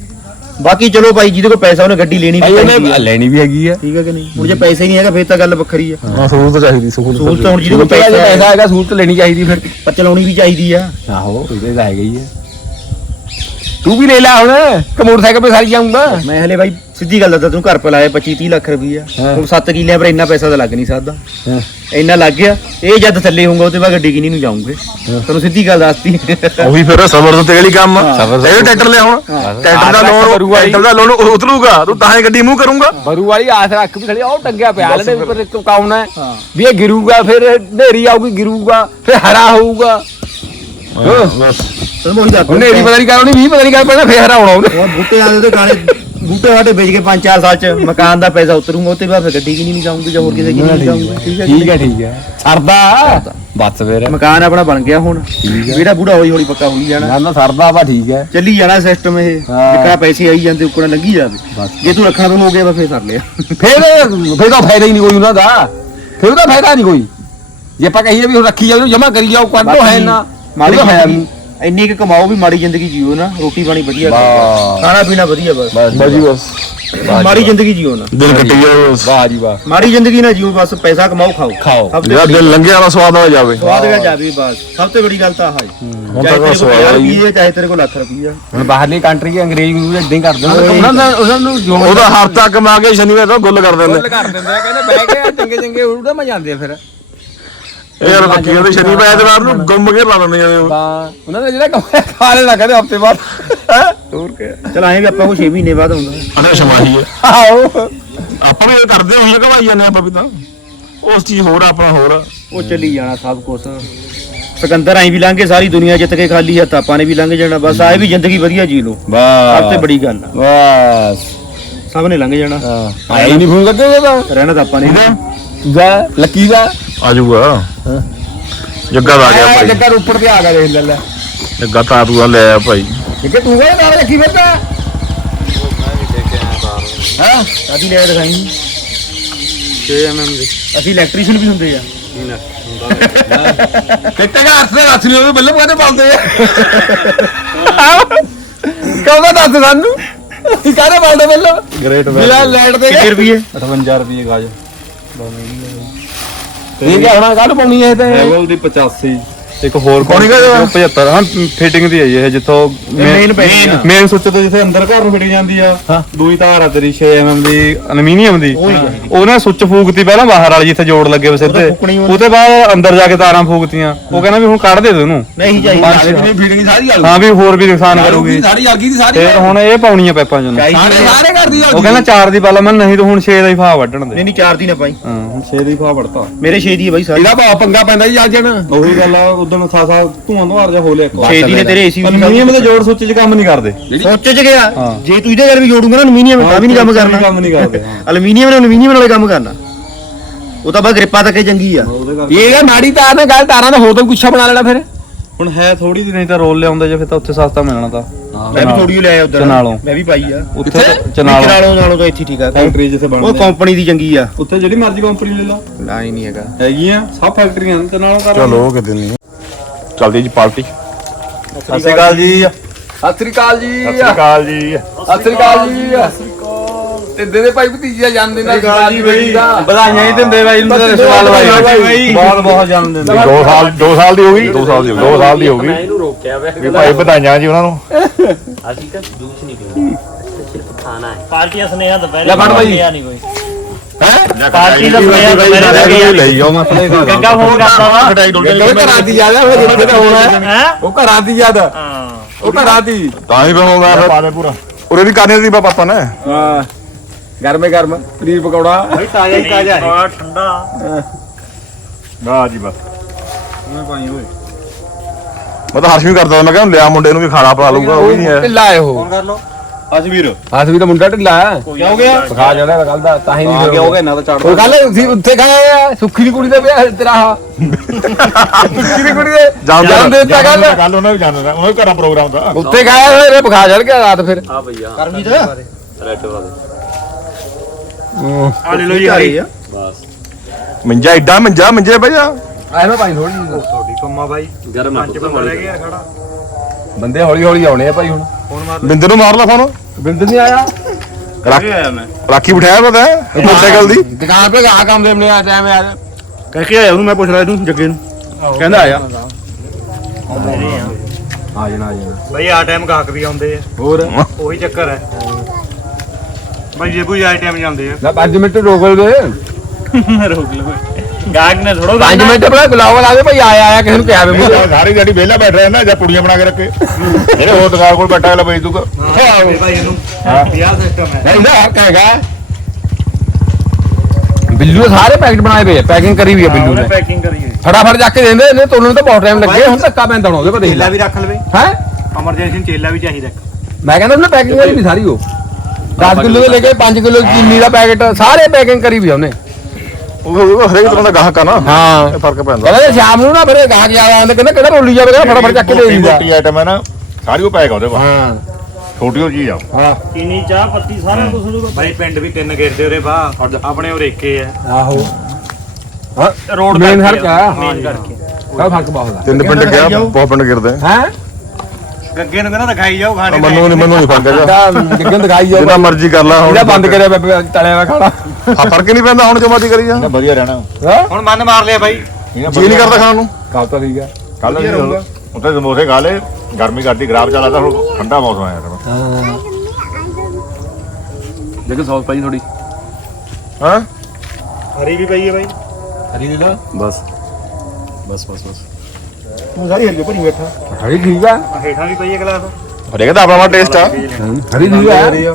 ਬਾਕੀ ਚਲੋ ਭਾਈ ਜਿਹਦੇ ਕੋਲ ਪੈਸਾ ਉਹਨੇ ਗੱਡੀ ਲੈਣੀ ਭਾਈ ਵੀ ਉਹਨੇ ਆ ਲੈਣੀ ਵੀ ਹੈਗੀ ਆ। ਠੀਕ ਹੈ ਕਿ ਨਹੀਂ? ਹੁਣ ਜੇ ਪੈਸੇ ਹੀ ਨਹੀਂ ਹੈਗਾ ਫੇਰ ਤਾਂ ਗੱਲ ਵੱਖਰੀ ਆ। ਹਾਂ ਸਹੂਲਤ ਚਾਹੀਦੀ ਸਹੂਲਤ ਸਹੂਲਤ ਹੁਣ ਜਿਹਦੇ ਕੋਲ ਪੈਸਾ ਹੈਗਾ ਸਹੂਲਤ ਲੈਣੀ ਚਾਹੀਦੀ ਫਿਰ। ਪਰ ਚਲਾਉਣੀ ਵੀ ਚਾਹੀਦੀ ਆ। ਆਹੋ ਇਹ ਤਾਂ ਹੈਗਾ ਹੀ ਹੈ ਤੂੰ ਵੀ ਲੈ ਲੈ ਹੁਣ ਕਿ ਮੋਟਰਸਾਈਕਲ 'ਤੇ ਸਾਰੀ ਜਾਊਂਗਾ ਮੈਂ ਹਲੇ ਬਾਈ ਸਿੱਧੀ ਗੱਲ ਦੱਸਦਾ ਤੂੰ ਘਰ ਪੇ ਲਾਇਆ 25 30 ਲੱਖ ਰੁਪਈਆ। ਹਾਂ। ਹੁਣ 7 ਕਿੱਲਿਆਂ ਪਰ ਇੰਨਾ ਪੈਸਾ ਤਾਂ ਲੱਗ ਨਹੀਂ ਸਕਦਾ। ਇੰਨਾ ਲੱਗ ਗਿਆ ਇਹ ਜਦ ਥੱਲੇ ਹੋਊਗਾ ਉਹਦੇ ਬਾਅਦ ਗੱਡੀ ਕਿਨੀ ਨੂੰ ਜਾਊਂਗੇ। ਤੈਨੂੰ ਸਿੱਧੀ ਗੱਲ ਦੱਸਤੀ। ਉਹੀ ਫਿਰ ਸਬਰ ਤੋਂ ਤੇਲੀ ਕੰਮ ਸਬਰ ਇਹ ਟਰੈਕਟਰ ਲਿਆ ਹੁਣ। ਟਰੈਕਟਰ ਦਾ ਲੋਨ ਕਰੂਗਾ। ਟਰੈਕਟਰ ਦਾ ਲੋਨ ਉਤਰੂਗਾ। ਤੂੰ ਤਾਂ ਹੀ ਗੱਡੀ ਮੂੰਹ ਕਰੂੰਗਾ। ਬਰੂ ਵਾਲੀ ਆਸ ਰੱਖ ਵੀ ਖੜੀ ਉਹ ਟੰਗਿਆ ਪਿਆ ਲੈਣੇ ਉੱਪਰ ਇੱਕ ਕਾਉਣਾ ਹੈ। ਵੀ ਇਹ ਗਿਰੂਗਾ ਫਿਰ ਹਨੇਰੀ ਆਊਗੀ ਗਿਰੂਗਾ ਫਿਰ ਹਰਾ ਹੋਊਗਾ। ਤੈਨੂੰ ਉਹੀ ਦੱਸ ਉਹ ਹਨੇਰੀ ਪਤਾ ਨਹੀਂ ਕਰਉਣੀ ਵੀ ਪਤਾ ਨਹੀਂ ਕਰ ਪੈਣਾ ਫਿਰ ਹਰਾ ਹੋਣਾ ਉਹਨੇ। ਉਹ ਬੂਟੇ ਆਲੇ ਉਹਦੇ ਗਾਣੇ ਬੂਟੇ ਸਾਡੇ ਵੇਚ ਕੇ 5-4 ਸਾਲ ਚ ਮਕਾਨ ਦਾ ਪੈਸਾ ਉਤਰੂਗਾ ਉਹਦੇ ਬਾਅਦ ਫਿਰ ਗੱਡੀ ਕਿਨੀ ਨਹੀਂ ਜਾਊਂਗੀ ਜਾਂ ਹੋਰ ਕਿਸੇ ਕਿਨੀ ਨਹੀਂ ਜਾਊਂਗੀ। ਠੀਕ ਹੈ ਕਿ ਠੀਕ ਹੈ ਠੀਕ ਹੈ। ਸਰਦਾ। ਬਸ ਫਿਰ। ਨਹੀਂ? ਮਕਾਨ ਆਪਣਾ ਬਣ ਗਿਆ ਹੁਣ। ਜਿਹੜਾ ਬੂੜਾ ਹੌਲੀ ਹੌਲੀ ਪੱਕਾ ਹੋਈ ਜਾਣਾ। ਨਾ ਨਾ ਸਰਦਾ ਵਾ ਠੀਕ ਹੈ। ਚੱਲੀ ਜਾਣਾ ਸਿਸਟਮ ਇਹ। ਜਿੱਕਾ ਪੈਸੇ ਆਈ ਜਾਂਦੇ ਉੱਕਣਾ ਲੰਗੀ ਜਾਵੇ। ਜੇ ਤੂੰ ਰੱਖਣਾ ਤੈਨੂੰ ਹੋ ਗਿਆ ਤਾਂ ਫੇਰ ਸਰ ਲਿਆ। ਫਿਰ ਫਿਰ ਤਾਂ ਫਾਇਦਾ ਹੀ ਨਹੀਂ ਕੋਈ ਉਹਨਾਂ ਦਾ। ਫਿਰ ਉਹਦਾ ਫਾਇਦਾ ਨਹੀਂ ਕੋਈ। ਜੇ ਆਪਾਂ ਕਹੀਏ ਵੀ ਰੱਖੀ ਜਾਓ ਜਮਾ ਕਰੀ ਜਾਓ ਕੱਢੋ ਹੈ ਨਾ। ਮਾੜੀ ਜ਼ਿੰਦਗੀ ਇੰਨੀ ਕਿ ਕਮਾਓ ਵੀ ਮਾੜੀ ਜ਼ਿੰਦਗੀ ਜੀਓ ਨਾ ਰੋਟੀ ਪਾਣੀ ਵਧੀਆ ਖਾਓ। ਵਾਹ। ਖਾਣਾ ਪੀਣਾ ਵਧੀਆ ਬਸ। ਬਾਜੀ ਬਸ ਮਾੜੀ ਜ਼ਿੰਦਗੀ ਜੀਓ ਨਾ। ਦਿਲ ਕੱਟੀ ਜਾਓ। ਵਾਹ ਜੀ ਵਾਹ। ਮਾੜੀ ਜ਼ਿੰਦਗੀ ਨਾ ਜੀਓ ਬਸ ਪੈਸਾ ਕਮਾਓ ਖਾਓ। ਖਾਓ। ਸਭ ਤੋਂ ਜਿਹੜਾ ਵੱਡੀ- ਦਿਲ ਲੰਘਿਆ ਵਾ ਸਵਾਦ ਆ ਜਾਵੇ। ਸਵਾਦ ਵਿੱਚ ਜਾਵੇ ਬਸ। ਸਭ ਤੋਂ ਵੱਡੀ ਗੱਲ ਤਾਂ ਆਹ ਹੈ। ਹੁਣ ਚਾਹੇ ਤਾਂ ਤੇਰੇ ਕੋਲ ਸਵਾਦ 50 ਆਈ। ਰੁਪਏ ਚਾਹੇ ਤੇਰੇ ਕੋਲ ਲੱਖ ਰੁਪਈਆ ਹੁਣ ਬਾਹਰਲੀ ਕੰਟਰੀ ਦੇ ਅੰਗਰੇਜ਼ ਨੂੰ ਇਦਾਂ ਹੀ ਕਰਦੇ ਨੇ। ਉਹਨਾਂ ਦਾ ਉਹਨਾਂ ਨੂੰ ਜੋ ਉਹਦਾ ਹਫਤਾ ਕਮਾ ਕੇ ਸ਼ਨੀਵਾਰ ਤੋਂ ਗੁੱਲ ਕਰ ਦਿੰਦੇ। ਗੁੱਲ ਕਰ ਦਿੰਦੇ ਆ ਕਹਿੰਦੇ ਬਹਿ ਕੇ ਚੰਗੇ ਚੰਗੇ ਉੜਦਾ ਮੈਂ ਜਾਂਦੇ ਆ ਫਿਰ। ਇਹ ਯਾਰ ਰੱਖੀ ਜਾਂਦੇ ਸ਼ਨੀਵਾਰ ਐਤਵਾਰ ਨੂੰ ਗੁੰਮ ਕੇ ਲਾ ਦਿੰਦੇ ਆ ਉਹ। ਤਾਂ ਉਹਨਾਂ ਦਾ ਜਿਹੜਾ ਕਮਾਇਆ ਖਾ ਲੈਣਾ ਕਹਿੰਦੇ ਹਫ਼ਤੇ ਬਾਅਦ। ਹੈਂ? ਹੋਰ ਕੀ? ਚਲ ਵੀ ਆਪਾਂ ਕੋ 6 ਮਹੀਨੇ ਬਾਅਦ ਆਉਂਦਾ। ਅਰੇ ਸ਼ਮਾਹੀ ਹੈ। ਆਓ ਆਪਾਂ ਵੀ ਇਹ ਕਰਦੇ ਹੋਈਏ ਕਮਾਈ ਜਾਂਦੇ ਆਪਾਂ ਵੀ ਤਾਂ। ਉਸ ਚੀਜ਼ ਹੋਰ ਆ, ਆਪਣਾ ਹੋਰ। ਆ। ਉਹ ਚੱਲੀ ਜਾਣਾ ਸਭ ਕੁਝ ਸਿਕੰਦਰ ਐਂ ਵੀ ਲੰਘੇ ਸਾਰੀ ਦੁਨੀਆ ਜਿੱਤ ਕੇ ਖਾਲੀ ਹੱਥ ਆਪਾਂ ਨੇ ਵੀ ਲੰਘ ਜਾਣਾ। ਬਸ ਆਏ ਵੀ ਜ਼ਿੰਦਗੀ ਵਧੀਆ ਜੀ ਲੋ ਸਭ ਤੋਂ ਬੜੀ ਗੱਲ ਆ। ਬਸ। ਸਭ ਨੇ ਲੰਘ ਜਾਣਾ। ਹਾਂ। ਆਈ ਨਹੀਂ ਫੋਨ ਕਰਦੇ ਉਹਦਾ। ਰਹਿਣਾ ਤਾਂ ਆਪਾਂ ਨੇ। ਜਾ ਲੱਕੀ ਦਾ। ਆ ਜਾਊਗਾ। ਜੱਗਾ ਦਾ ਆ ਗਿਆ ਭਾਈ। ਜੱਗਾ ਉੱਪਰ ਤੇ ਆ ਗਿਆ ਦੇਖ ਲੈ ਲੈ। ਜੱਗਾ ਤਾਂ ਤੂੰ ਲੈ ਆ ਭਾਈ। ਠੀਕ ਹੈ ਤੂੰ ਕਹਿੰਦਾ ਨਾਲ ਰੱਖੀ ਫਿਰਦਾ? ਹਾਂ ਸਾਡੀ ਲੈ ਦਿਖਾਈ। 6 mm ਦੀ। ਅਸੀਂ ਇਲੈਕਟ੍ਰੀਸ਼ੀਅਨ ਵੀ ਹੁੰਦੇ ਆ। ਕਿੱਥੇ ਦਾ ਹੱਥ ਦੇ ਹੱਥ ਨਹੀਂ ਉਹਨੂੰ ਬੱਲੇ ਪਾਦੇ ਪਾਉਂਦੇ ਆ। ਕਹੋਗਾ ਦੱਸ ਸਾਨੂੰ? ਕੀ ਕਾਹਦੇ ਪਾਉਂਦੇ ਬੱਲੇ? ਗ੍ਰੇਟ ਬਿਲਾ ਲੈਟ ਦੇ। ਕਿੰਨੇ ਰੁਪਏ? 58 ਰੁਪਏ ਗਾਜ ਠੀਕ ਹੈ ਕੱਲ ਪਾਉਣੀ ਹੈ ਤੇ। ਲੈਵਲ ਦੀ 85 ਇੱਕ ਹੋਰ ਕੌਣੀ ਕਾ ਜੋ? 75 ਹਾਂ ਫਿਟਿੰਗ ਦੀ ਹੈ ਇਹ ਜਿੱਥੋਂ ਆ। ਮੇਨ ਸੁੱਚ ਤੋਂ ਜਿੱਥੇ ਅੰਦਰ ਘਰ ਨੂੰ ਫਿਟਿੰਗ ਜਾਂਦੀ ਆ ਦੂਈ ਤਾਰ ਆ ਤੇਰੀ 6 mm ਦੀ। ਐਲੂਮੀਨੀਅਮ ਦੀ। ਉਹਨੇ ਸੁੱਚ ਫੂਕਤੀ ਪਹਿਲਾਂ ਬਾਹਰ ਵਾਲੀ ਜਿੱਥੇ ਜੋੜ ਲੱਗੇ ਵੇ ਸਿੱਧੇ ਫੂਕਣੀ ਉਹਨੇ। ਉਹਦੇ ਬਾਅਦ ਅੰਦਰ ਜਾ ਕੇ ਤਾਰਾਂ ਫੂਕਤੀਆਂ। ਉਹ ਕਹਿੰਦਾ ਵੀ ਹੁਣ ਕੱਢ ਦੇ ਦੇ ਉਹਨੂੰ ਨਹੀਂ ਚਾਹੀਦਾ। ਫੀਡਿੰਗ ਸਾਰੀ ਆ ਹਾਂ ਵੀ ਹੋਰ ਵੀ ਨੁਕਸਾਨ ਕਰੂਗੀ। ਸਾਰੀ ਆ ਗਈ ਦੀ ਸਾਰੀ ਤੇ ਹੁਣ ਇਹ ਪਾਉਣੀ ਆ ਪੈਪਾਂ ਚ। ਸਾਰੇ ਸਾਰੇ ਕਰਦੀ ਆ ਉਹ ਕਹਿੰਦਾ 4 ਦੀ ਪਾਲਾ ਮੈਂ ਨਹੀਂ ਤਾਂ ਹੁਣ 6 ਦਾ ਹੀ ਫਾਹ ਵੱਢਣ ਦੇ। ਨਹੀਂ ਨਹੀਂ ਚਾਰ ਦੀ ਨਾ ਪਾਈ। ਹਾਂ। ਹੁਣ 6 ਦੀ ਫਾਹ ਵੜਤਾ ਮੇਰੇ 6 ਦੀ ਹੈ ਬਾਈ ਸਾਰੀ। ਇਹਦਾ ਭਾਅ ਪੰਗਾ ਪੈਂਦਾ ਜੀ ਅੱਜ ਜਣ ਉਹੀ ਗੱਲ ਆ ਉਦੋਂ ਸਾ ਸਾ ਧੂਆਂ ਧੁਆਰ ਜਾ ਹੋ ਲਿਆ ਇੱਕ। 6 ਦੀ ਨੇ ਤੇਰੇ ਏਸੀ ਵੀ ਐਲੂਮੀਨੀਅਮ ਦੇ ਜੋੜ ਸੁੱਚ 'ਚ ਕੰਮ ਨਹੀਂ ਕਰਦੇ। ਸੋਚ ਚ ਗਿਆ। ਜੇ ਤੂੰ ਇਹਦੇ ਘਰ ਵੀ ਜੋੜੂਗਾ ਨਾ ਅਲਮੀਨੀਅਮ ਤਾਂ ਵੀ ਨਹੀਂ ਕੰਮ ਕਰਨਾ। ਕੰਮ ਨਹੀਂ ਕਰਦੇ ਅਲਮੀਨੀਅਮ ਨੇ ਅਲਮੀਨੀਅਮ ਨਾਲੇ ਕੰਮ ਕਰਨਾ। ਉਹ ਤਾਂ ਬਸ ਗ੍ਰਿਪਾਂ ਤੱਕ ਹੀ ਚੰਗੀ ਆ। ਇਹ ਇਹ ਮਾੜੀ ਤਾਰ ਨੇ ਗੱਲ ਤਾਰਾਂ ਦਾ ਹੋਰ ਤਾਂ ਗੁੱਛਾ ਬਣਾ ਲੈਣਾ ਫਿਰ। ਹੁਣ ਹੈ ਥੋੜੀ ਜਿਹੀ ਨਹੀਂ ਤਾਂ ਰੋਲ ਲਿਆਉਂਦਾ ਜੇ ਫਿਰ ਤਾਂ ਉੱਥੇ ਸਸਤਾ ਮਿਲਣਾ ਤਾਂ। ਮੈਂ ਵੀ ਥੋੜੀ ਲੈ ਆਇਆ ਉਧਰ। ਚਨਾਲੋਂ। ਮੈਂ ਵੀ ਪਾਈ ਆ। ਉੱਥੇ ਚਨਾਲੋਂ। ਚਨਾਲੋਂ ਨਾਲੋਂ ਤਾਂ ਇੱਥੇ ਠੀਕ ਆ। ਫੈਕਟਰੀ ਜਿੱਥੇ ਉਹ ਬਣਦੇ ਕੰਪਨੀ ਦੀ ਚੰਗੀ ਆ। ਉੱਥੇ ਜਿਹੜੀ ਮਰਜ਼ੀ ਕੰਪਨੀ ਲੈ ਲਾ। ਨਾ ਹੀ ਨਹੀਂ ਹੈਗਾ। ਹੈਗੀਆਂ ਸਭ ਫੈਕਟਰੀਆਂ ਚਨਾਲੋਂ ਕਰ ਚਲੋ ਕਿਤੇ ਨਹੀਂ। ਚੱਲਦੀ ਜੀ ਪਾਰਟੀ। ਸਤਿ ਸ਼੍ਰੀ ਅਕਾਲ ਜੀ। ਸਤਿ ਸ੍ਰੀ ਅਕਾਲ ਜੀ। ਸਤਿ ਸ਼੍ਰੀ ਅਕਾਲ ਜੀ। ਸਤਿ ਸ੍ਰੀ ਅਕਾਲ ਜੀ। ਤੇ ਦੇ ਭਾਈ ਭਤੀਜਾ ਜਨਮ ਦਿਨ ਦਾ ਜੀ ਬਈ ਵਧਾਈਆਂ ਹੀ ਦਿੰਦੇ ਬਾਈ ਨੂੰ ਤੇ ਸਵਾਲ ਬਾਈ। ਬਹੁਤ ਬਹੁਤ ਜਨਮ ਦਿਨ 2 ਸਾਲ 2 ਸਾਲ ਦੀ ਹੋ ਗਈ। 2 ਸਾਲ ਦੀ 2 ਸਾਲ ਦੀ ਹੋ ਗਈ। ਮੈਂ ਇਹਨੂੰ ਰੋਕਿਆ ਵੇ। ਵੀ ਭਾਈ ਵਧਾਈਆਂ ਜੀ ਉਹਨਾਂ ਨੂੰ। ਅਸੀਂ ਤਾਂ ਜੂਸ ਨਹੀਂ ਪੀਂਦੇ। ਸਿਰਫ ਖਾਣਾ ਹੈ। ਪਾਰਟੀਆਂ ਸੁਨੇਹਾ ਦੁਪਹਿਰੇ ਲੈ ਫੜ ਬਾਈ। ਨਹੀਂ ਕੋਈ। ਹੈ? ਪਾਰਟੀ ਦਾ ਸੁਨੇਹਾ ਦੁਪਹਿਰੇ ਦਾ ਗਿਆ ਲਈ ਜਾਓ ਮੈਂ ਆਪਣੇ ਘਰ ਗੱਗਾ ਫੋਨ ਕਰਦਾ ਵਾ। ਕਟਾਈ ਡੋਲ ਉਹ ਘਰਾਂ ਦੀ ਯਾਦ ਆ ਫਿਰ ਇੱਥੇ ਤਾਂ ਹੋਣਾ ਹੈ। ਹੈ? ਉਹ ਘਰਾਂ ਦੀ ਯਾਦ ਹਾਂ। ਉਹ ਘਰਾਂ ਦੀ। ਤਾਂ ਹੀ ਬਣਾਉਂਦਾ ਪਾ ਦੇ ਪੂਰਾ। ਉਰੇ ਵੀ ਕਰਨੇ ਦੀ ਪਾਪਾ ਨੇ। ਹਾਂ। ਗਰਮੇ ਗਰਮ ਪਨੀਰ ਪਕੌੜਾ। ਭਾਈ ਤਾਜ਼ਾ ਹੀ ਤਾਜ਼ਾ ਹੈ। ਬੜਾ ਠੰਡਾ। ਵਾਹ ਜੀ ਬਸ। ਮੈਂ ਤਾਂ ਹਰਸ਼ ਵੀ ਕਰਦਾ ਮੈਂ ਕਹਿੰਦਾ ਲਿਆ ਮੁੰਡੇ ਨੂੰ ਵੀ ਖਾਣਾ ਪਾ ਲਊਗਾ ਉਹ ਵੀ ਨਹੀਂ ਹੈ। ਢਿੱਲਾ ਹੈ ਉਹ। ਕਰ ਲੋ ਅਸਵੀਰ ਹੱਥ ਵੀ ਤਾਂ ਮੁੰਡਾ ਢਿੱਲਾ ਹੈ। ਕੀ ਹੋ ਗਿਆ? ਖਾ ਜਾਣਾ ਕੱਲ ਦਾ ਤਾਂ ਹੀ ਆ ਨਹੀਂ ਗਿਆ ਹੋ ਗਿਆ ਨਾ ਤਾਂ ਚੜ ਉਹ ਕੱਲ ਸੀ ਉੱਥੇ ਖਾਇਆ ਆ ਸੁੱਖੀ ਦੀ ਕੁੜੀ ਦਾ ਵਿਆਹ ਤੇਰਾ। ਆ ਸੁੱਖੀ ਦੀ ਕੁੜੀ ਦੇ ਦਿਨ ਤਾਂ ਕੱਲ ਕੱਲ ਉਹਨਾਂ ਵੀ ਜਾਣਦਾ ਉਹਨਾਂ ਵੀ ਘਰਾਂ ਪ੍ਰੋਗਰਾਮ ਦਾ। ਉੱਥੇ ਖਾਇਆ ਫਿਰ ਬਖਾ ਚੜ ਗਿਆ ਰਾਤ ਫਿਰ। ਆ ਭਈਆ ਕਰਮਜੀਤ? ਰੈੱਡ ਵਾਲੇ। ਆ ਲੈ ਲੋ ਜੀ ਹਰੀ ਆ। ਬਸ। ਮੰਜਾ ਐਡਾ ਮੰਜਾ ਮੰਜੇ ਭਈਆ ਐਵੇਂ ਭਾਈ ਥੋੜੀ ਕੰਮਾ ਬਾਈ ਗਰਮ ਨਾ ਕੁੱਤਾ ਬੰਦਾ ਰਹਿ ਗਿਆ ਖੜਾ। ਬੰਦੇ ਹੌਲੀ ਹੌਲੀ ਆਉਣੇ ਆ ਭਾਈ ਹੁਣ। ਫੋਨ ਮਾਰ ਬਿੰਦਰ ਨੂੰ ਮਾਰ ਲਾ ਫੋਨ। ਬਿੰਦ ਨਹੀਂ ਆਇਆ। ਰੱਖ ਆਇਆ ਮੈਂ। ਰਾਖੀ ਬਿਠਾਇਆ ਪਤਾ ਹੈ। ਮੋਟਰਸਾਈਕਲ ਦੀ। ਦੁਕਾਨ ਤੇ ਆ ਕੰਮ ਦੇ ਮਨੇ ਆ ਟਾਈਮ ਆ। ਕਹਿ ਕੇ ਆਇਆ ਉਹਨੂੰ ਮੈਂ ਪੁੱਛ ਰਿਹਾ ਤੂੰ ਜੱਗੇ ਨੂੰ। ਕਹਿੰਦਾ ਆਇਆ। ਆ। ਜਾਣਾ ਆ ਜਾਣਾ। ਬਈ ਆ ਟਾਈਮ ਗਾਹਕ ਵੀ ਆਉਂਦੇ ਆ। ਹੋਰ? ਉਹੀ ਚੱਕਰ ਹੈ। ਬਈ ਜੇ ਕੋਈ ਆ ਟਾਈਮ ਜਾਂਦੇ ਆ। ਨਾ 5 ਮਿੰਟ ਰੋਕ ਲਵੇ ਰੋਕ ਲਓ। ਗਾਹਕ ਨੇ ਥੋੜੋ 5 ਮਿੰਟ ਬੜਾ ਗੁਲਾਬ ਲਾ ਦੇ ਭਾਈ ਆਇਆ ਆਇਆ ਕਿਸੇ ਨੂੰ ਕਿਹਾ ਵੇ ਮੂਹਰੇ ਸਾਰੀ ਜਿਹੜੀ ਵਿਹਲਾ ਬੈਠ ਰਿਹਾ ਨਾ ਜਾਂ ਕੁੜੀਆਂ ਬਣਾ ਕੇ ਰੱਖੇ। ਇਹਨੇ ਹੋਰ ਦੁਕਾਨ ਕੋਲ ਬੈਠਾ ਲੈ ਬਈ ਤੂੰ ਭਾਈ ਇਹਨੂੰ ਵਿਆਹ ਸਿਸਟਮ ਹੈ। ਨਹੀਂ ਨਾ ਹੱਕ ਹੈਗਾ। ਬਿੱਲੂ ਦੇ ਸਾਰੇ ਪੈਕਟ ਬਣਾਏ ਪਏ ਪੈਕਿੰਗ ਕਰੀ ਵੀ ਹੈ ਬਿੱਲੂ ਨੇ। ਪੈਕਿੰਗ ਕਰੀਏ ਫਟਾਫਟ ਜਾ ਕੇ ਦਿੰਦੇ ਇਹਨੇ ਤੋਲਣ ਨੂੰ ਤਾਂ ਬਹੁਤ ਟਾਈਮ ਲੱਗੇ ਹੁਣ ਧੱਕਾ ਪੈਂਦਾ ਹੁਣ ਉਹਦੇ ਪਰ ਦੇਖ ਲੈ। ਵੀ ਰੱਖ ਲਵੇ। ਹੈ? ਐਮਰਜੈਂਸੀ ਚੇਲਾ ਵੀ ਚਾਹੀਦਾ ਮੈਂ ਕਹਿੰਦਾ ਉਹਨੇ ਪੈਕਿੰਗ ਕਰੀ ਵੀ ਸਾਰੀ ਉਹ। 10 ਕਿਲੋ ਤੋਂ ਲੈ ਕੇ 5 ਕਿਲੋ ਚੀਨੀ ਦਾ ਪੈਕਟ ਸਾਰੇ ਪੈਕਿੰਗ ਕਰੀ ਵੀ ਉਹਨੇ। ਉਹ ਉਹ ਹਰੇਕ ਤਰ੍ਹਾਂ ਦਾ ਗਾਹਕ ਆ ਨਾ। ਹਾਂ। ਇਹ ਫ਼ਰਕ ਪੈਂਦਾ। ਕਹਿੰਦਾ ਜੇ ਸ਼ਾਮ ਨੂੰ ਨਾ ਫਿਰ ਗਾਹਕ ਜ਼ਿਆਦਾ ਆਉਂਦੇ ਕਹਿੰਦਾ ਕਿਹੜਾ ਰੋਲੀ ਜਾਵੇ ਕਹਿੰਦਾ ਫਟਾਫਟ ਚੱਕ ਕੇ ਦੇ ਦਿੰਦਾ। ਮੋਟੀ ਆਈਟਮ ਹੈ ਨਾ ਸਾਰੀ ਉਹ ਪੈਕ ਉਹਦੇ ਬਾਅਦ ਹਾਂ। ਛੋਟੀ ਉਹ ਚੀਜ਼ ਆ। ਹਾਂ। ਚੀਨੀ ਚਾਹ ਪੱਤੀ ਸਾਰਾ ਕੁਝ ਕੋਲ? ਭਾਈ ਪਿੰਡ ਵੀ ਤਿੰਨ ਘੇਰਦੇ ਉਰੇ ਬਾ ਆਪਣੇ ਉਹ ਰੇਕੇ ਆ। ਆਹੋ। ਹਾਂ ਰੋਡ ਮੇਨ ਕਰਕੇ ਹਰ ਕਾ ਮੇਨ ਕਰਕੇ। ਕਾ ਫ਼ਰਕ ਬਹੁਤ ਤਿੰਨ ਪਿੰਡ ਗਿਆ ਬਹੁਤ ਪਿੰਡ ਗਿਰਦੇ ਹੈ? ਗੱਗੇ ਨੂੰ ਕਹਿੰਦਾ ਦਿਖਾਈ ਜਾਓ ਖਾਣੇ ਮੈਨੂੰ ਨਹੀਂ ਮੈਨੂੰ ਨਹੀਂ ਫ਼ਰਕ ਹੈਗਾ ਦਾ ਗਿੱਗਨ ਦਿਖਾਈ ਜਿੰਨਾ ਜਾਓ ਮਰਜ਼ੀ ਕਰ ਲਾ ਹੁਣ ਇਹਦਾ ਬੰਦ ਕਰਿਆ ਪਿਆ ਤਲਿਆ ਵਾ ਖਾਣਾ। ਹਾਂ, ਫ਼ਰਕ ਨਹੀਂ ਪੈਂਦਾ ਹੁਣ ਜੋ ਮਰਜ਼ੀ ਕਰੀ ਜਾ। ਵਧੀਆ ਰਹਿਣਾ। ਹਾਂ? ਹੁਣ ਮਨ ਮਾਰ ਲਿਆ ਭਾਈ ਜੀ ਨਹੀਂ ਕਰਦਾ ਖਾਣ ਨੂੰ। ਕਾਲ ਤਾਂ ਠੀਕ ਹੈ ਕੱਲ ਉੱਤੇ ਸਮੋਸੇ ਖਾ ਲੇ ਗਰਮੀ ਕਰਦੀ ਖਰਾਬ ਚੱਲਦਾ ਹੁਣ ਠੰਡਾ ਮੌਸਮ ਆਇਆ ਤਾਂ ਦੇਖੋ ਸੌਸ ਪਾਈ ਥੋੜੀ ਹਾਂ? ਹਰੀ ਵੀ ਪਈ ਹੈ ਭਾਈ ਹਰੀ ਦੇ ਲੋ ਬਸ। ਬਸ ਬਸ ਬਸ। ਤੂੰ ਸਾਰੀ ਹਰੀ ਭਰੀ ਬੈਠਾ। ਹਰੀ ਠੀਕ ਆ? ਹੇਠਾਂ ਵੀ ਪਈ ਹੈ ਗਲਾਸ ਹਰੇਕ ਦਾ ਆਪਣਾ ਆਪਣਾ ਟੇਸਟ ਆ। ਹਰੀ ਠੀਕ ਆ?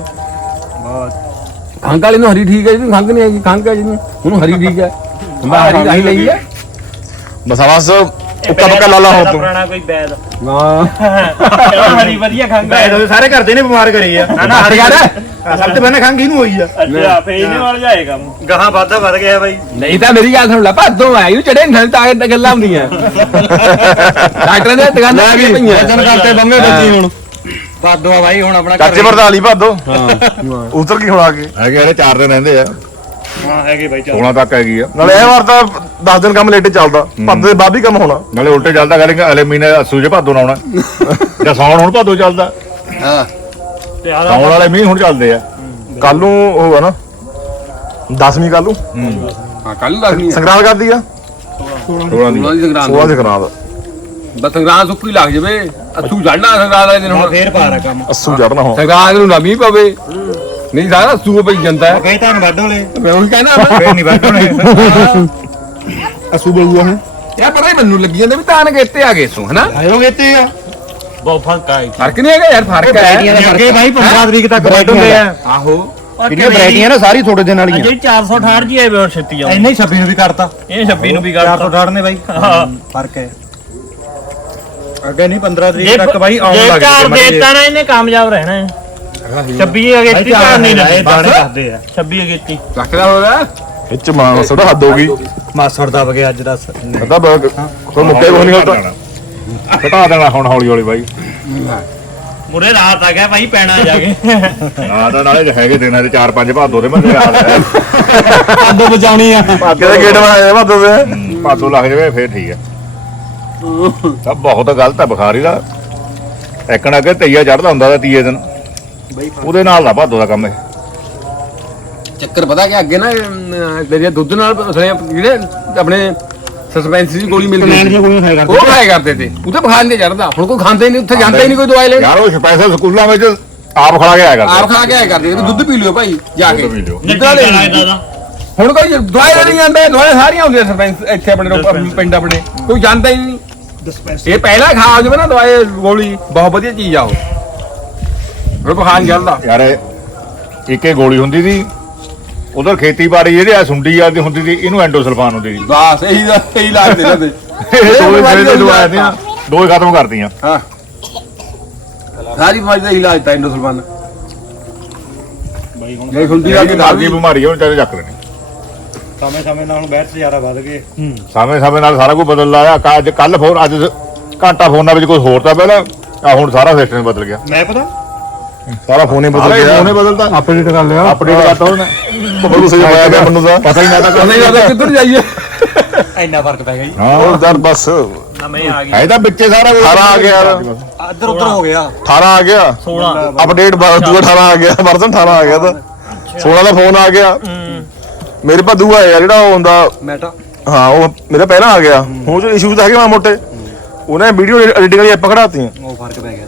ਖੰਗ ਵਾਲੀ ਨੂੰ ਹਰੀ ਠੀਕ ਹੈ ਜਿਹਨੂੰ ਖੰਗ ਨਹੀਂ ਹੈਗੀ ਖੰਗ ਹੈ ਜਿਹਨੂੰ ਉਹਨੂੰ ਹਰੀ ਠੀਕ ਹੈ ਮੈਂ ਹਰੀ ਨਹੀਂ ਲਈ ਹੈ ਬਸ ਬਸ ਉੱਕਾ ਪੱਕਾ ਲਾ ਲਾ ਹੁਣ ਤੂੰ। ਪੁਰਾਣਾ ਕੋਈ ਬੈਦ ਹਾਂ। ਹਰੀ ਵਧੀਆ ਖੰਗਾ ਬੈ ਦੋ ਸਾਰੇ ਘਰਦੇ ਨੇ ਬਿਮਾਰ ਕਰੇ ਆ। ਨਾ ਹਰੀ ਗੱਲ ਆਹ ਸਭ ਤੋਂ ਪਹਿਲਾਂ ਖੰਗ ਇਹਨੂੰ ਹੋਈ ਆ। ਅੱਛਾ ਫੇਰ ਇਹਨੇ ਵਾਲ ਜਾਏਗਾ ਗਾਹਾਂ ਵਾਧਾ ਵੱਧ ਗਿਆ ਭਾਈ ਨਹੀਂ ਤਾਂ ਮੇਰੀ ਗੱਲ ਸੁਣ ਲੈ ਭਾਦੋਂ ਆਇਆ ਇਹਨੂੰ ਚੜੇ ਨਹੀਂ ਤਾਂ ਇਹ ਗੱਲਾਂ ਹੁੰਦੀਆਂ। ਡਾਕਟਰ ਦੇ ਦੁਕਾਨਾਂ ਤੇ ਪਈਆਂ? ਕਰਤੇ ਬੰਮੇ ਬੱਜੀ ਹੁਣ। ਵਾਧਾ ਭਾਈ ਹੁਣ ਆਪਣਾ ਚਾਚੇ ਵਰਦਾਲੀ ਭਾਦੋ ਉਤਰ ਕੀ ਹੁਣ ਆ ਕੇ। ਹੈਗੇ ਇਹਦੇ 4 ਦਿਨ ਰਹਿੰਦੇ ਆ। ਹਾਂ ਹੈਗੇ ਭਾਈ 16 ਤੱਕ ਹੈਗੀ ਆ। ਨਾਲੇ ਇਹ ਵਾਰ ਤਾਂ 10 ਦਿਨ ਕੰਮ ਲੇਟੇ ਚੱਲਦਾ ਭਾਦੋ ਦੇ ਬਾਅਦ ਹੀ ਕੰਮ ਹੋਣਾ। ਨਾਲੇ ਉਲਟੇ ਚੱਲਦਾ ਕਰੇਗਾ ਅਗਲੇ ਮਹੀਨੇ ਅਸੂ ਜੇ ਭਾਦੋ ਨਾ ਆਉਣਾ ਜਾਂ ਸੌਣ ਹੁਣ ਭਾਦੋ ਚੱਲਦਾ। ਤੇ ਆਹ ਸੌਣ ਵਾਲੇ ਮੀਂਹ ਹੁਣ ਚੱਲਦੇ ਆ। ਕੱਲ ਨੂੰ ਉਹ ਆ ਨਾ 10ਵੀਂ ਕੱਲ ਨੂੰ। ਹਾਂ। ਕੱਲ ਲੱਗਣੀ ਹੈ ਸੰਗਰਾਂਦ ਕਰਦੀ ਆ? 16 ਦੀ। 16 ਦੀ। ਸੰਗਰਾਂਦ। 16 ਦੀ ਸੰਗਰਾਂਦ। ਬਸ ਸੰਗਰਾਂਦ ਸੁੱਕੀ ਲੱਗ ਜਵੇ ਅਸੂ ਜੜਨਾ ਸੰਗਰਾਂਦ ਵਾਲੇ ਦਿਨ ਹੁਣ। ਫੇਰ ਪਾ ਕੰਮ। ਅਸੂ ਚੜਨਾ ਹੁਣ। ਸੰਗਰਾਂਦ ਨੂੰ ਨਾ ਮੀਂਹ ਪਵੇ ਨਹੀਂ ਸਾਰਾ ਅਸੂ ਪਈ ਜਾਂਦਾ ਹੈ। ਕਹੇ ਤਾਂ ਵੱਢ ਹੋਲੇ। ਮੈਂ ਉਹੀ ਕਹਿਣਾ ਵਾ। ਫੇਰ ਨਹੀਂ ਵੱਢ ਹੋਣੇ। ਅਸੂ ਬਲੂਆ ਹੈ ਯਾਰ ਪਤਾ ਹੀ ਮੈਨੂੰ ਲੱਗੀ ਜਾਂਦਾ ਵੀ ਤਾਨ ਕੇ ਇੱਥੇ ਆ ਗਏ ਸੋ ਹਨਾ? ਆਇਓ ਗੇਤੇ ਆ। ਬਹੁਤ ਫ਼ਰਕ ਆ ਫ਼ਰਕ ਨਹੀਂ ਹੈਗਾ ਯਾਰ ਫ਼ਰਕ ਹੈ। ਅੱਗੇ ਭਾਈ 15 ਤਰੀਕ ਤੱਕ ਵੱਢ ਹੁੰਦੇ ਆ। ਆਹੋ। ਜਿਹੜੀਆਂ ਵੈਰਾਈਟੀਆਂ ਨਾ ਸਾਰੀ ਥੋੜੇ ਦਿਨ ਵਾਲੀਆਂ। ਜਿਹੜੀ 468 ਜੀ ਆਏ ਵੇ ਛੇਤੀ ਆਉਂਦੀ ਇੰਨੇ ਹੀ 26 ਨੂੰ ਵੀ ਕਰਤਾ ਇਹ 26 ਨੂੰ ਵੀ ਕਰ 468 ਨੇ ਭਾਈ ਹਾਂ। ਫ਼ਰਕ ਹੈ। ਅੱਗੇ ਨਹੀਂ 15 ਜੇ ਤਰੀਕ ਤੱਕ ਭਾਈ ਆਉਣ ਲੱਗ ਚਾਰ ਜਾਏ ਦੇਤਾ ਨਾ ਇਹਨੇ ਕਾਮਯਾਬ ਰਹਿਣਾ ਹੈ। 26 ਅਗੇਤੀ ਚਾਰ ਨਹੀਂ ਇਹ ਲੱਗੇ ਦਾਣੇ ਦੱਸਦੇ ਆ। 26 ਅਗੇਤੀ ਚੱਕਦਾ ਹੋਗਾ ਇਹ ਚ ਮਾਂ ਸੋੜਾ ਹੱਦ ਹੋ ਗਈ। ਮਾਸੜ ਦਬ ਗਿਆ ਅੱਜ ਦਾ ਪਤਾ ਕੋਈ ਮੁੱਕੇ ਕੋਈ ਨਹੀਂ ਹੁੰਦਾ। ਘਟਾ ਦੇਣਾ ਹੁਣ ਹੌਲੀ ਹੌਲੀ ਬਾਈ। ਮੁਰੇ ਰਾਤ ਆ ਗਿਆ ਭਾਈ ਪੈਣਾ ਜਾ ਕੇ। ਆ ਤਾਂ ਨਾਲੇ ਹੈਗੇ ਦਿਨਾਂ ਦੇ ਚਾਰ ਪੰਜ ਭਾਦੋ ਦੇ ਮੈਂ ਯਾਦ ਹੈ ਅੱਦੋ ਬਚਾਉਣੀ ਆ। ਕਿਹਦੇ ਗੇਟ ਬਣਾਏ ਭਾਦੋ ਦੇ? ਭਾਦੋ ਲੱਗ ਜਾਵੇ ਫੇਰ ਠੀਕ ਤਾਂ ਬਹੁਤ ਗਲਤ ਹੈ ਬੁਖਾਰੀ ਦਾ। ਐਕਣ ਅੱਗੇ ਤਈਆ ਚੜਦਾ ਹੁੰਦਾ ਤਾਂ ਤੀਏ ਦਿਨ। ਉਹਦੇ ਨਾਲ ਦਾ ਭਾਦੋ ਦਾ ਕੰਮ ਹੈ ਚੱਕਰ ਪਤਾ ਕਿ ਅੱਗੇ ਨਾ ਤੇਰੇ ਦੁੱਧ ਨਾਲ ਥੋੜ੍ਹੇ ਜਿਹੜੇ ਆਪਣੇ ਸਸਪੈਂਸ ਦੀ ਗੋਲੀ ਮਿਲਦੀ ਸੀ। ਉਹ ਖਾਇਆ ਕਰਦੇ ਤੇ। ਉੱਥੇ ਬੁਖਾਰ ਨਹੀਂ ਚੜਦਾ ਹੁਣ ਕੋਈ ਖਾਂਦੇ ਨਹੀਂ ਉੱਥੇ ਜਾਂਦਾ ਹੀ ਨਹੀਂ ਕੋਈ ਦਵਾਈ ਲੈਣ। ਯਾਰ ਉਹ ਸਪੈਸ਼ਲ ਸਕੂਲਾਂ ਵਿੱਚ ਆਪ ਖੜਾ ਕੇ ਆਇਆ ਕਰਦੇ। ਆਪ ਖਾ ਕੇ ਆਇਆ ਕਰਦੇ। ਤੇ ਦੁੱਧ ਪੀ ਲਿਓ ਭਾਈ ਜਾ ਕੇ। ਦੁੱਧ ਪੀ ਲਿਓ। ਜਿੱਦਾਂ ਦੇ ਹੁਣ ਕੋਈ ਦਵਾਈ ਲੈਣੀ ਜਾਂਦਾ ਦਵਾਈ ਸਾਰੀਆਂ ਹੁੰਦੀਆਂ ਸਰਪੰਚ ਇੱਥੇ ਆਪਣੇ ਪਿੰਡ ਆਪਣੇ। ਕੋਈ ਜਾਂਦਾ ਹੀ ਨਹੀਂ। ਇਹ ਪਹਿਲਾਂ ਖਾ ਜਵੇ ਨਾ ਦਵਾਈ ਗੋਲੀ ਬਹੁਤ ਵਧੀਆ ਚੀਜ਼ ਆ ਉਹ। ਉਹ ਬੁਖਾਰ ਨਹੀਂ ਚੜਦਾ ਯਾਰ ਇਹ ਇੱਕੇ ਗੋਲੀ ਹੁੰਦੀ ਸੀ ਉਧਰ ਖੇਤੀਬਾੜੀ ਜਿਹੜੀ ਆ ਸੁੰਡੀ ਆ ਦੀ ਹੁੰਦੀ ਸੀ ਇਹਨੂੰ ਐਂਡੋਸਲਫਾਨ ਹੁੰਦੀ ਸੀ। ਬਸ ਇਹੀ ਦਾ ਇਹੀ ਲਾਜ ਦੇ ਦੇ ਇਹ ਦੋ ਜਿਹੜੇ ਦੇ ਖਤਮ ਕਰਤੀਆਂ। ਹਾਂ। ਸਾਰੀ ਬਿਮਾਰੀ ਦਾ ਇਲਾਜ ਤਾਂ ਇੰਡੋਸਲਮਾਨ ਬਾਈ ਹੁਣ ਜੇ ਖੁੰਦੀ ਆ ਕੇ ਮਰਜ਼ੀ ਬਿਮਾਰੀ ਹੋਣ ਚਾਹੇ ਚੱਕ ਲੈਣੀ। ਸਮੇਂ ਸਮੇਂ ਨਾਲ ਹੁਣ ਬੈਠ ਜ਼ਿਆਦਾ ਵੱਧ ਗਏ। ਸਮੇਂ ਸਮੇਂ ਨਾਲ ਸਾਰਾ ਕੁਝ ਬਦਲ ਆਇਆ ਅੱਜ ਕੱਲ ਫੋਨ ਅੱਜ ਘੰਟਾ ਫੋਨਾਂ ਵਿੱਚ ਕੁਝ ਹੋਰ ਤਾਂ ਪਹਿਲਾਂ ਆ ਹੁਣ ਸਾਰਾ ਸਿਸਟਮ ਬਦਲ ਗਿਆ। ਮੈਂ ਪਤਾ? ਸਾਰਾ ਫੋਨ ਹੀ ਬਦਲ ਗਿਆ। ਫੋਨ ਹੀ ਬਦਲਦਾ ਅਪਡੇਟ ਕਰ ਲਿਆ। ਅਪਡੇਟ ਕਰਤਾ ਉਹਨੇ। ਮੈਨੂੰ ਸਹੀ ਪਾਇਆ ਗਿਆ ਮੈਨੂੰ ਤਾਂ। ਪਤਾ ਹੀ ਨਾ ਤਾਂ ਨਹੀਂ ਕਿੱਧਰ ਜਾਈਏ। ਇੰਨਾ ਫ਼ਰਕ ਪੈ ਗਿਆ ਜੀ। ਹਾਂ। ਉਹ ਦਰ ਬਸ। ਨਵੇਂ ਆ ਗਏ। ਹੈ ਤਾਂ ਵਿੱਚੇ ਸਾਰਾ ਕੁਝ 18 ਆ ਗਿਆ। ਇੱਧਰ ਉੱਧਰ ਹੋ ਗਿਆ। 18 ਆ ਗਿਆ। 16 ਅਪਡੇਟ ਦੂਆ 18 ਆ ਗਿਆ। ਵਰਜ਼ਨ 18 ਆ ਗਿਆ ਤਾਂ। 16 ਦਾ ਫੋਨ ਆ ਗਿਆ। ਮੇਰੇ ਪਾ ਦੂਆ ਹੈ ਜਿਹੜਾ ਉਹ ਹੁੰਦਾ ਮੈਟਾ। ਹਾਂ ਉਹ ਮੇਰਾ ਪਹਿਲਾਂ ਆ ਗਿਆ। ਹੁਣ ਜੋ ਇਸ਼ੂਜ਼ ਹੈਗੇ ਮਾ ਮੋਟੇ। ਉਹਨੇ ਵੀਡੀਓ ਐਡੀਟਿੰਗ ਵਾਲੀ ਐਪ ਖੜਾਤੀਆਂ ਉਹ ਫ਼ਰਕ ਪੈ ਗਿਆ।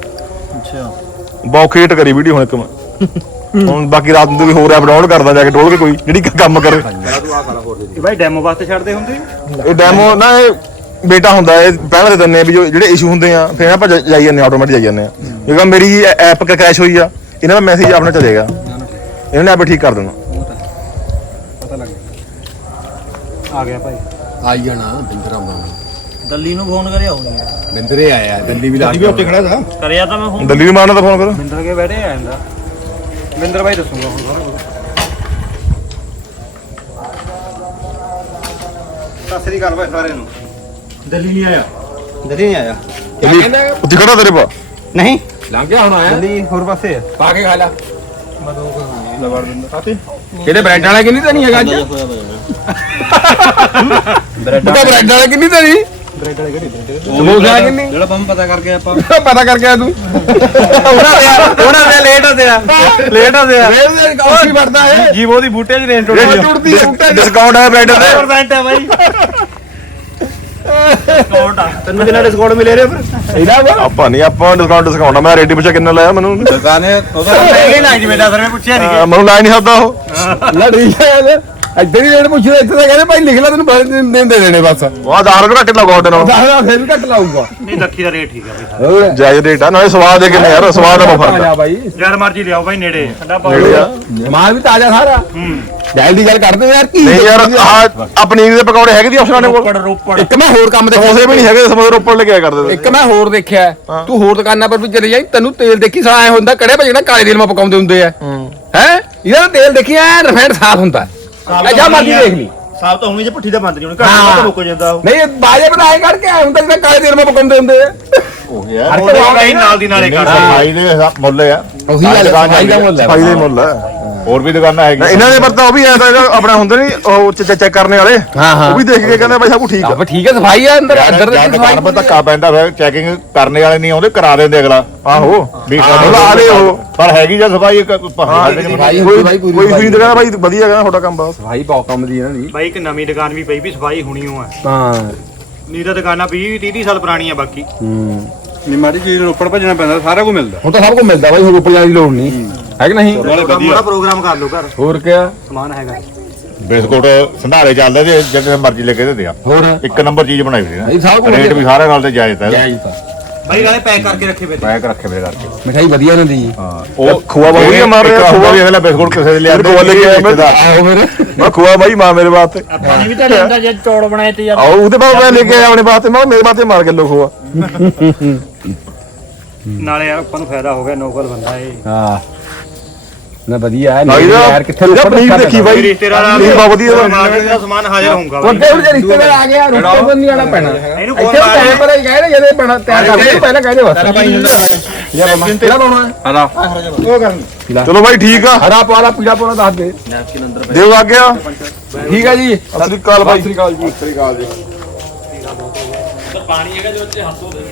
ਬੌਖੇਟ ਕਰੀ ਵੀਡੀਓ ਹੁਣ ਇੱਕ ਮੈਂ। ਹੁਣ ਬਾਕੀ ਰਾਤ ਨੂੰ ਵੀ ਹੋਰ ਡਾਊਨਲੋਡ ਕਰਦਾ ਜਾ ਕੇ ਟੋਲ ਕੇ ਕੋਈ ਜਿਹੜੀ ਕੰਮ ਕਰੇ। ਇਹ ਭਾਈ ਡੈਮੋ ਵਾਸਤੇ ਛੱਡਦੇ ਹੁੰਦੇ? ਇਹ ਡੈਮੋ ਨਾ ਇਹ ਬੇਟਾ ਹੁੰਦਾ ਇਹ ਪਹਿਲਾਂ ਦੇ ਆ ਵੀ ਜੋ ਜਿਹੜੇ ਇਸ਼ੂ ਹੁੰਦੇ ਆ ਫਿਰ ਆਪਾਂ ਜਾ- ਜਾਈ ਜਾਂਦੇ ਆਟੋਮੈਟਿਕ ਜਾਈ ਜਾਂਦੇ ਆ। ਕਿਉਂਕਿ ਮੇਰੀ ਐਪ ਕ੍ਰੈਸ਼ ਹੋਈ ਆ ਇਹਨਾਂ ਦਾ ਮੈਸੇਜ ਆਪਣੇ ਚਲੇਗਾ ਇਹਨਾਂ ਨੇ ਐਪ ਠੀਕ ਕਰ ਦੇਣਾ। ਆ ਗਿਆ ਭਾਈ। ਆਈ ਜਾਣਾ ਬਿੰਦਰਾ ਮਾਂ ਦਿੱਲੀ ਨੂੰ ਫੋਨ ਕਰਿਆ ਹੋਣੀ ਬਿੰਦਰੇ ਆਇਆ ਦਿੱਲੀ ਵੀ ਲਾ ਵੀ ਉੱਤੇ ਖੜਾ ਦਾ ਕਰਿਆ ਤਾਂ ਮੈਂ ਫੋਨ। ਦਿੱਲੀ ਵੀ ਮਾਰਨਾ ਤਾਂ ਫੋਨ ਕਰੋ। ਮਿੰਦਰ ਕੇ ਬੈਠੇ ਆ ਜਾਂਦਾ। ਮਿੰਦਰ ਭਾਈ ਦੱਸੂਗਾ ਹੁਣ ਸਾਰਾ ਕੁਝ ਸਤਿ ਸ੍ਰੀ ਅਕਾਲ ਭਾਈ ਸਾਰਿਆਂ ਨੂੰ। ਦਿੱਲੀ ਨਹੀਂ ਆਇਆ। ਦਿੱਲੀ ਨਹੀਂ ਆਇਆ। ਦਿੱਲੀ ਉੱਥੇ ਖੜਾ ਤੇਰੇ ਪਾ ਨਹੀਂ। ਲੰਘ ਗਿਆ ਹੁਣ ਆਇਆ। ਦਿੱਲੀ ਹੋਰ ਪਾਸੇ ਆ। ਪਾ ਕੇ ਖਾ ਲੈ। ਕਿਹੜੇ ਬ੍ਰੈਡ ਵਾਲਾ ਕਿੰਨੀ ਤਾਂ ਨਹੀਂ ਹੈਗਾ ਅੱਜ? ਬ੍ਰੈਡ ਵਾਲਾ ਬ੍ਰੈਡ ਵਾਲਾ ਕਿੰਨੀ ਤਾਂ ਨਹੀਂ ਸਮੋਸਾ ਕਿੰਨੀ ਜਿਹੜਾ ਬੰਮ ਪਤਾ ਕਰਕੇ ਆਪਾਂ ਪਤਾ ਕਰਕੇ ਆ ਤੂੰ। ਉਹਨਾਂ ਦੇ ਉਹਨਾਂ ਦੇ ਲੇਟ ਹੁੰਦੇ ਆ ਲੇਟ ਹੁੰਦੇ ਆ ਰੇਲ ਦੇ ਕਾਫੀ ਵੜਦਾ ਹੈ ਜੀਵੋ ਦੀ ਬੂਟੇ 'ਚ ਰੇਂਜ ਟੁੱਟ ਰੇਲ ਟੁੱਟਦੀ ਹੈ ਡਿਸਕਾਊਂਟ ਹੈ ਬ੍ਰੈਡ ਤੇ। ਪਰਸੈਂਟ ਹੈ ਭਾਈ ਕੋਟ ਆ। ਤੈਨੂੰ ਕਿੰਨਾ ਡਿਸਕਾਊਂਟ ਮਿਲੇ ਰੇ ਫਿਰ। ਇਹਦਾ ਵਾ। ਆਪਾਂ ਨਹੀਂ ਆਪਾਂ ਡਿਸਕਾਊਂਟ ਡਿਸਕਾਊਂਟ ਮੈਂ ਰੇਡੀ ਪੁੱਛਿਆ ਕਿੰਨਾ ਲਾਇਆ ਮੈਨੂੰ? ਦੁਕਾਨੇ ਉਹਦਾ ਪਹਿਲੇ ਲੱਗ ਜਵੇ 10 ਰੁਪਏ ਪੁੱਛਿਆ ਨਹੀਂ ਮੈਨੂੰ ਲਾਇਆ ਨਹੀਂ ਸਕਦਾ ਉਹ। ਲੈ ਠੀਕ ਹੈ ਇੱਧਰ ਹੀ ਰੇਟ ਪੁੱਛਦਾ ਇੱਥੇ ਤਾਂ ਕਹਿੰਦੇ ਭਾਈ ਲਿਖ ਲੈ ਤੈਨੂੰ ਬੜੇ ਦਿਨ ਦੇ ਦੇਣੇ ਬਸ। ਉਹ 10 ਰੁਪਏ ਘੱਟ ਲਗਾਉਂਦੇ ਦੇ ਨਾਲ ਦੱਸਦਾ ਫਿਰ ਵੀ ਘੱਟ ਲਾਊਗਾ। ਨਹੀਂ ਲੱਖੀ ਦਾ ਰੇਟ ਠੀਕ ਆ ਹੋਰ? ਜਾਇਜ਼ ਰੇਟ ਆ ਨਾਲੇ ਸਵਾਦ ਦੇ ਕਿੰਨੇ ਯਾਰ ਸਵਾਦ ਦਾ ਫ਼ਰਕ ਆ। ਭਾਈ ਯਾਰ ਮਰਜ਼ੀ ਲਿਆਓ ਭਾਈ ਨੇੜੇ ਠੰਡਾ ਪਾਓ ਨੇੜੇ ਆ। ਮਾਲ ਵੀ ਤਾਜ਼ਾ ਸਾਰਾ। ਜੈਲ ਦੀ ਗੱਲ ਕਰਦੇ ਯਾਰ ਕੀ ਨਹੀਂ ਯਾਰ ਆ? ਪਨੀਰ ਦੇ ਪਕੌੜੇ ਹੈਗੇ ਦੀ ਆਪਸ਼ਨ ਨੇ ਕੋਲ? ਰੋਪੜ ਰੋਪੜ। ਇੱਕ ਮੈਂ ਹੋਰ ਕੰਮ ਸਮੋਸੇ ਵੀ ਨਹੀਂ ਹੈਗੇ ਸਮੋਸੇ ਰੋਪੜ ਲੈ ਕੇ ਆਇਆ ਕਰਦੇ ਇੱਕ ਮੈਂ ਹੋਰ ਦੇਖਿਆ। ਤੂੰ ਹੋਰ ਦੁਕਾਨਾਂ ਪਰ ਵੀ ਚਲੇ ਜਾਈ ਤੈਨੂੰ ਤੇਲ ਦੇਖੀ ਸਾਲਾ ਐ ਹੁੰਦਾ ਕੜੇ ਭਜਣਾ ਕਾਲੇ ਤੇਲ ਮਾ ਪਕਾਉਂਦੇ ਹੁੰਦੇ ਆ। ਹੈ। ਇਹਦਾ ਤੇਲ ਦੇਖੀ ਐ ਰਿਫਾਈਂਡ ਸਾਫ਼ ਹੁੰਦਾ। ਐ ਜਾ ਮਰਜ਼ੀ ਦੇਖ ਲਈ। ਸਾਬ ਤਾਂ ਹੁਣੀ ਜੇ ਪੁੱਠੀ ਦਾ ਬੰਦ ਨਹੀਂ ਹੁਣ। ਘਰ ਤਾਂ ਮੁੱਕ ਜਾਂਦਾ ਉਹ। ਨਹੀਂ ਬਾਜੇ ਬਣਾਏ ਕਰਕੇ ਐ ਹੁੰਦਾ ਜਿੱਦਾਂ ਕਾਲੇ ਤੇਲ ਮਾ ਪਕਾਉਂਦੇ ਹੁੰਦੇ ਆ। ਹੋ ਗਿਆ ਹਰ ਕੋਈ ਨਾਲ ਦੀ ਨਾਲੇ ਕਰ ਸਫ਼ਾਈ ਦੇ ਮੁੱਲ ਆ। ਉਹੀ ਗੱਲ ਹੈ, ਸਫ਼ਾਈ ਦਾ ਮੁੱਲ ਹੈ। ਫਾਇਦੇ ਮੁੱਲ ਹੈ। ਹੋਰ ਵੀ ਦੁਕਾਨਾਂ ਹੈਗੀਆਂ। ਇਹਨਾਂ ਦੇ ਪਰ ਤਾਂ ਉਹ ਵੀ ਐ ਤਾਂ ਆਪਣਾ ਹੁੰਦੇ ਨਹੀਂ ਉਹ ਚੈੱਕ ਕਰਨੇ ਵਾਲੇ। ਹਾਂ, ਹਾਂ। ਉਹ ਵੀ ਦੇਖ ਕੇ ਕਹਿੰਦੇ ਬਾਈ ਸਭ ਕੁਝ ਠੀਕ ਆ। ਆਪ ਠੀਕ ਹੈ ਸਫ਼ਾਈ ਆ ਅੰਦਰ ਅੰਦਰ ਜਾਂ ਦੀ ਦੁਕਾਨ 'ਤੇ ਧੱਕਾ ਪੈਂਦਾ ਫਿਰ ਚੈਕਿੰਗ ਕਰਨੇ ਵਾਲੇ ਨਹੀਂ ਆਉਂਦੇ ਕਰਾ ਦਿੰਦੇ ਅਗਲਾ। ਆਹੋ। ਵੀ ਉਹ ਲਾ ਦੇ ਉਹ। ਪਰ ਹੈਗੀ ਜਾਂ ਸਫ਼ਾਈ ਇੱਕ ਹਾਂ ਸਫ਼ਾਈ ਕੋਈ ਭਾਈ ਪੂਰੀ ਕੋਈ ਫੀਡ ਕਹਿੰਦਾ ਬਾਈ ਵਧੀਆ ਕਹਿੰਦਾ ਤੁਹਾਡਾ ਕੰਮ ਬਸ। ਸਫ਼ਾਈ ਬਹੁਤ ਕੰਮ ਦੀ ਇਹਨਾਂ ਦੀ। ਭਾਈ ਇੱਕ ਨਵੀਂ ਦੁਕਾਨ ਵੀ ਪਈ ਵੀ ਸਫ਼ਾਈ ਹੋਣੀ ਓ ਆ। ਹਾਂ। ਨਹੀਂ ਤਾਂ ਦੁਕਾਨਾਂ 20 30 30 ਸਾਲ ਪੁਰਾਣੀਆਂ ਬਾਕੀ। ਹੂੰ। ਨਹੀਂ ਮਾੜੀ ਚੀਜ਼ ਰੋਪੜ ਭੱਜਣਾ ਪੈਂਦਾ ਸਾਰਾ ਕੁਝ ਮਿਲਦਾ। ਹੁਣ ਤਾਂ ਸਭ ਕੁਝ ਮਿਲਦਾ ਬਾਈ ਹੋਰ ਉੱਪਰ ਜਾਣ ਦੀ ਲੋੜ ਨਹੀਂ। ਹੈ ਕਿ ਨਹੀਂ? ਬੜਾ ਪ੍ਰੋਗਰਾਮ ਕਰ ਲਓ ਘਰ। ਹੋਰ ਕਿਆ? ਸਮਾਨ ਹੈਗਾ। ਬਿਸਕੁਟ ਸੰਧਾਰੇ ਚੱਲਦੇ ਤੇ ਜਿੰਨੇ ਮਰਜ਼ੀ ਲੈ ਕੇ ਦੇ ਦਿਆ। ਹੋਰ? ਇੱਕ ਨੰਬਰ ਚੀਜ਼ ਬਣਾਈ ਹੋਈ ਇਹ ਸਭ ਹੈ ਕੁਝ ਰੇਟ ਵੀ ਸਾਰੇ ਨਾਲ ਤੇ ਜਾਇਜ਼ ਹੈ ਜਾਇਜ਼ ਤਾਂ। ਭਾਈ ਨਾਲੇ ਪੈਕ ਕਰਕੇ ਰੱਖੇ ਵੇ ਪੈਕ ਰੱਖੇ ਮੇਰੇ ਕਰਕੇ। ਮਿਠਾਈ ਵਧੀਆ ਇਹਨਾਂ ਦੀ ਹਾਂ ਉਹ ਖੋਆ ਬਹੁਤ ਵਧੀਆ ਮਾਰ ਰਿਹਾ, ਹੁੰਦਾ ਖੋਆ। ਵੀ ਅਗਲਾ ਬਿਸਕੁਟ ਕਿਸੇ ਦੇ ਲਿਆਂਦੇ ਖੋਆ ਲੈ ਕੇ ਆਇਆ ਮੈਂ। ਆਹੋ ਫਿਰ। ਮੈਂ ਖੋਆ ਬਾਈ ਮਾਂ ਮੇਰੇ ਵਾਸਤੇ। ਆਪਾਂ ਨੇ ਵੀ ਤਾਂ ਲੈਂਦਾ ਜੇ ਚੌੜ ਬਣਾਏ ਤੇ ਯਾਰ। ਆਓ ਉਹਦੇ ਬਾਅਦ ਮੈਂ ਲੈ ਕੇ ਆਇਆ ਆਪਣੇ ਵਾਸਤੇ। ਮੈਂ ਮੇਰੇ ਵਾਸਤੇ ਮਾਰ ਕਿਲੋ ਖੋਆ। ਨਾਲੇ ਆਪਾਂ ਨੂੰ ਫਾਇਦਾ ਹੋ ਗਿਆ ਨੋਕਲ ਬੰਦਾ ਇਹ। ਹਾਂ। ਨਾ ਵਧੀਆ ਹੈ ਦਾ ਯਾਰ ਕਿੱਥੇ ਯਾਰ ਪਨੀਰ ਦੇਖੀ ਬਾਈ। ਰਿਸ਼ਤੇਦਾਰ ਪਨੀਰ ਬਹੁਤ ਵਧੀਆ ਦਾ ਦਾ ਸਮਾਨ ਹਾਜ਼ਰ ਹੋਊਗਾ ਉਹ ਤੇ ਉਹਦੇ ਰਿਸ਼ਤੇਦਾਰ ਆ ਗਿਆ ਰੁੱਤੇ ਬੰਨੀ ਵਾਲਾ ਪੈਣਾ ਇਹਨੂੰ ਇੱਥੇ ਟਾਈਮ ਪਰ ਹੀ ਕਹਿੰਦੇ ਜਦੇ ਬਣਾ ਤਿਆਰ ਕਰਦੇ ਪਹਿਲਾਂ ਕਹਿੰਦੇ ਬਸ। ਯਾਰ ਮਮਾ। ਤੇਰਾ ਪਾਉਣਾ ਹਰਾ। ਉਹ ਕਰਨ ਚਲੋ ਬਾਈ ਠੀਕ ਆ। ਹਰਾ ਪਾਲਾ ਪੀਲਾ ਪਾਉਣਾ ਦੱਸ ਦੇ। ਦੇਵ ਆ ਗਿਆ। ਠੀਕ ਹੈ ਜੀ। ਸਤਿ ਸ੍ਰੀ ਅਕਾਲ ਬਾਈ। ਸਤਿ ਸ੍ਰੀ ਅਕਾਲ ਜੀ। ਸਤਿ ਸ੍ਰੀ ਅਕਾਲ ਜੀ। ਪਾਣੀ ਹੈਗਾ ਜੋ ਉੱਤੇ ਹੱਥ ਦੇ।